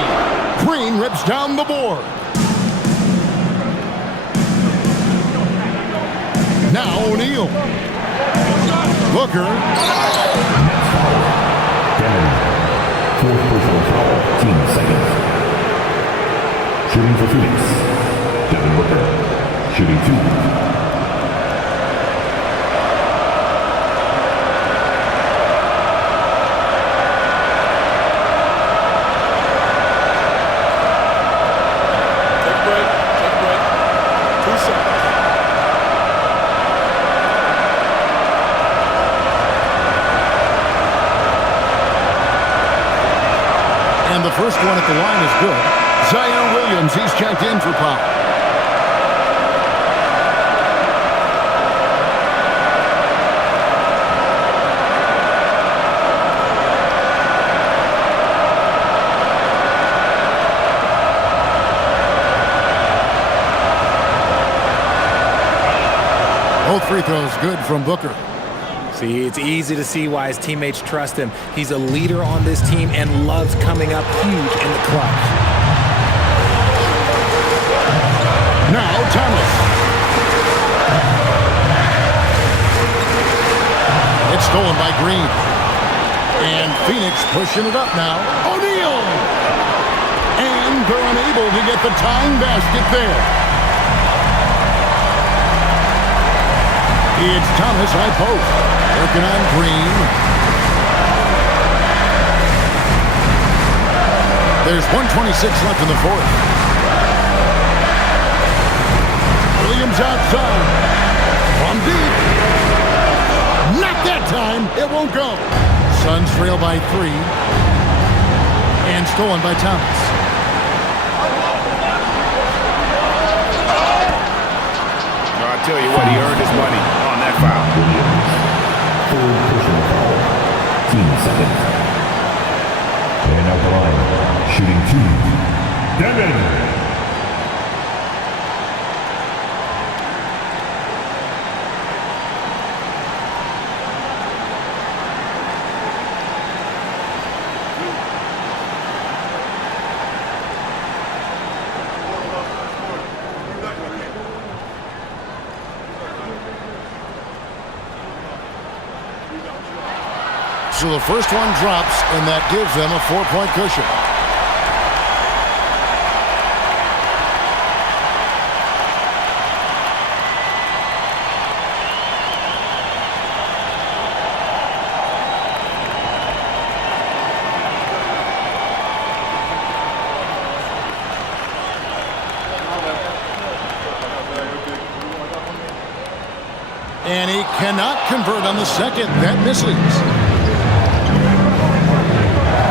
Green rips down the board. Now O'Neal. Booker. Fourth personal foul, team second. Shooting for Phoenix, Devin Booker. Shooting 2. First one at the line is good. Zaire Williams, he's checked in for Powell. Both free throws good from Booker. See, it's easy to see why his teammates trust him. He's a leader on this team and loves coming up huge in the clutch. Now Thomas. It's stolen by Green. And Phoenix pushing it up now. O'Neal! And they're unable to get the tying basket there. It's Thomas high post. Working on Green. There's 1:26 left in the fourth. Williams outside. From deep. Not that time. It won't go. Suns trail by 3. And stolen by Thomas. I'll tell you what, he earned his money on that foul. Full personal foul, team second. And out the line, shooting 2. Devin. So the first one drops, and that gives them a 4-point cushion. And he cannot convert on the second. That misses.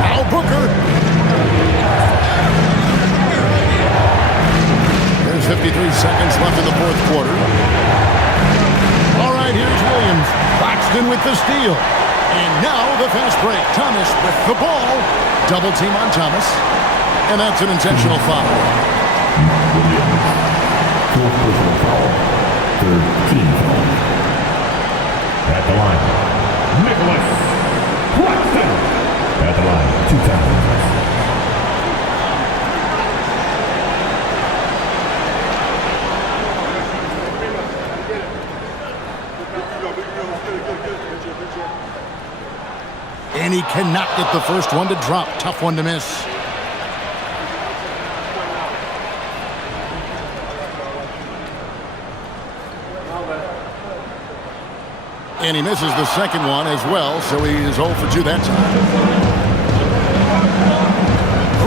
Now Booker. There's 53 seconds left in the fourth quarter. All right, here's Williams. Claxton with the steal. And now the fast break. Thomas with the ball. Double team on Thomas. And that's an intentional foul. Williams. Fourth personal foul. Third team foul. At the line, Nicholas Claxton. At the line, 2 times. And he cannot get the first one to drop. Tough one to miss. And he misses the second one as well, so he is 0 for 2 that time.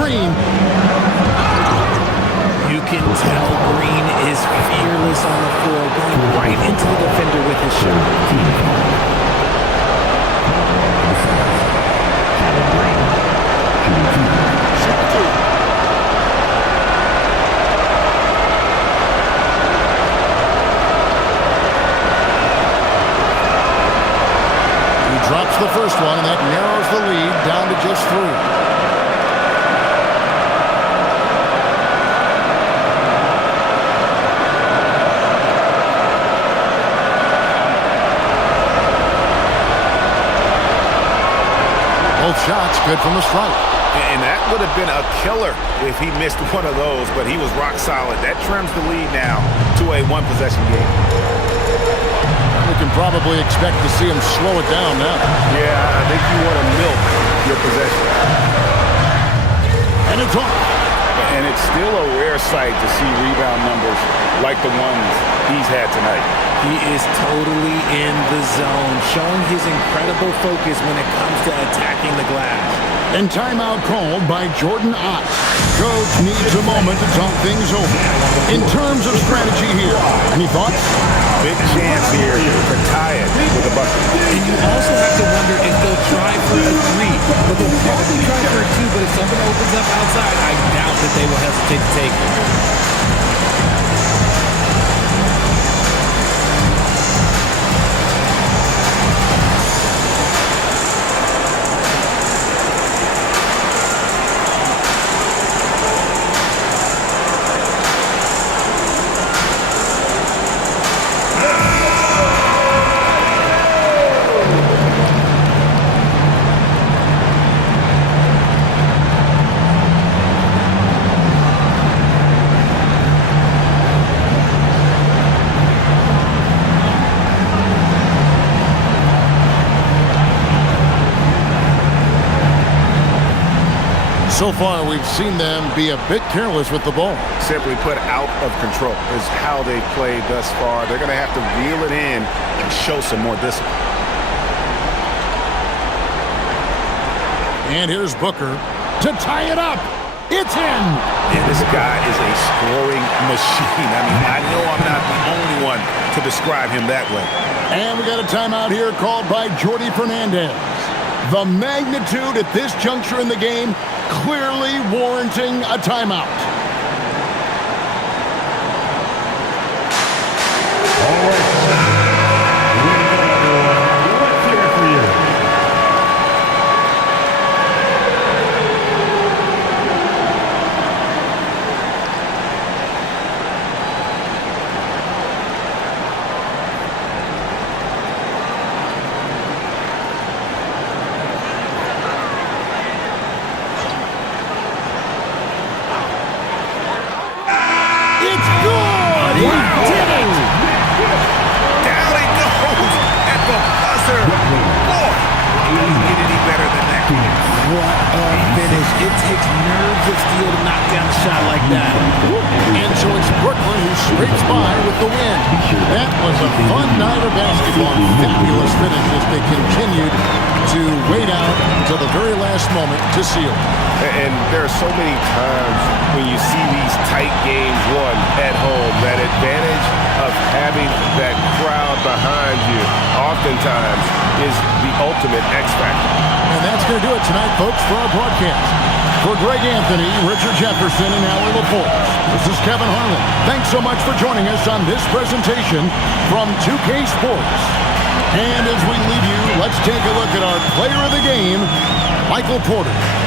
Green. You can tell Green is fearless on the floor, going right into the defender with his shot. Drops the first one, and that narrows the lead down to just 3. Both shots good from the stripe. And that would have been a killer if he missed one of those, but he was rock solid. That trims the lead now to a one-possession game. We can probably expect to see him slow it down now. Yeah, I think you want to milk your possession. And it's off. And it's still a rare sight to see rebound numbers like the ones he's had tonight. He is totally in the zone, showing his incredible focus when it comes to attacking the glass. And timeout called by Jordan Ott. Coach needs a moment to talk things over. In terms of strategy here, any thoughts? Big chance here to tie it with a bucket. And you also have to wonder if they'll try for a 3. But they'll probably try for a 2, but if something opens up outside, I doubt that they will hesitate to take it. So far, we've seen them be a bit careless with the ball. Simply put, out of control is how they played thus far. They're going to have to reel it in and show some more discipline. And here's Booker to tie it up. It's in. And this guy is a scoring machine. I mean, I know I'm not the only one to describe him that way. And we got a timeout here called by Jordi Fernandez. The magnitude at this juncture in the game clearly warranting a timeout. All right. Let's hear it for you. It takes nerves of steel to knock down a shot like that. And so it's Brooklyn who scrapes by with the win. That was a fun night of basketball. Fabulous finish as they continued to wait out until the very last moment to seal. And there are so many times when you see these tight games won at home, that advantage of having that crowd behind oftentimes is the ultimate X factor. And that's going to do it tonight, folks, for our broadcast. For Greg Anthony, Richard Jefferson, and Allie LaForce, this is Kevin Harlan. Thanks so much for joining us on this presentation from 2K Sports. And as we leave you, let's take a look at our player of the game, Michael Porter.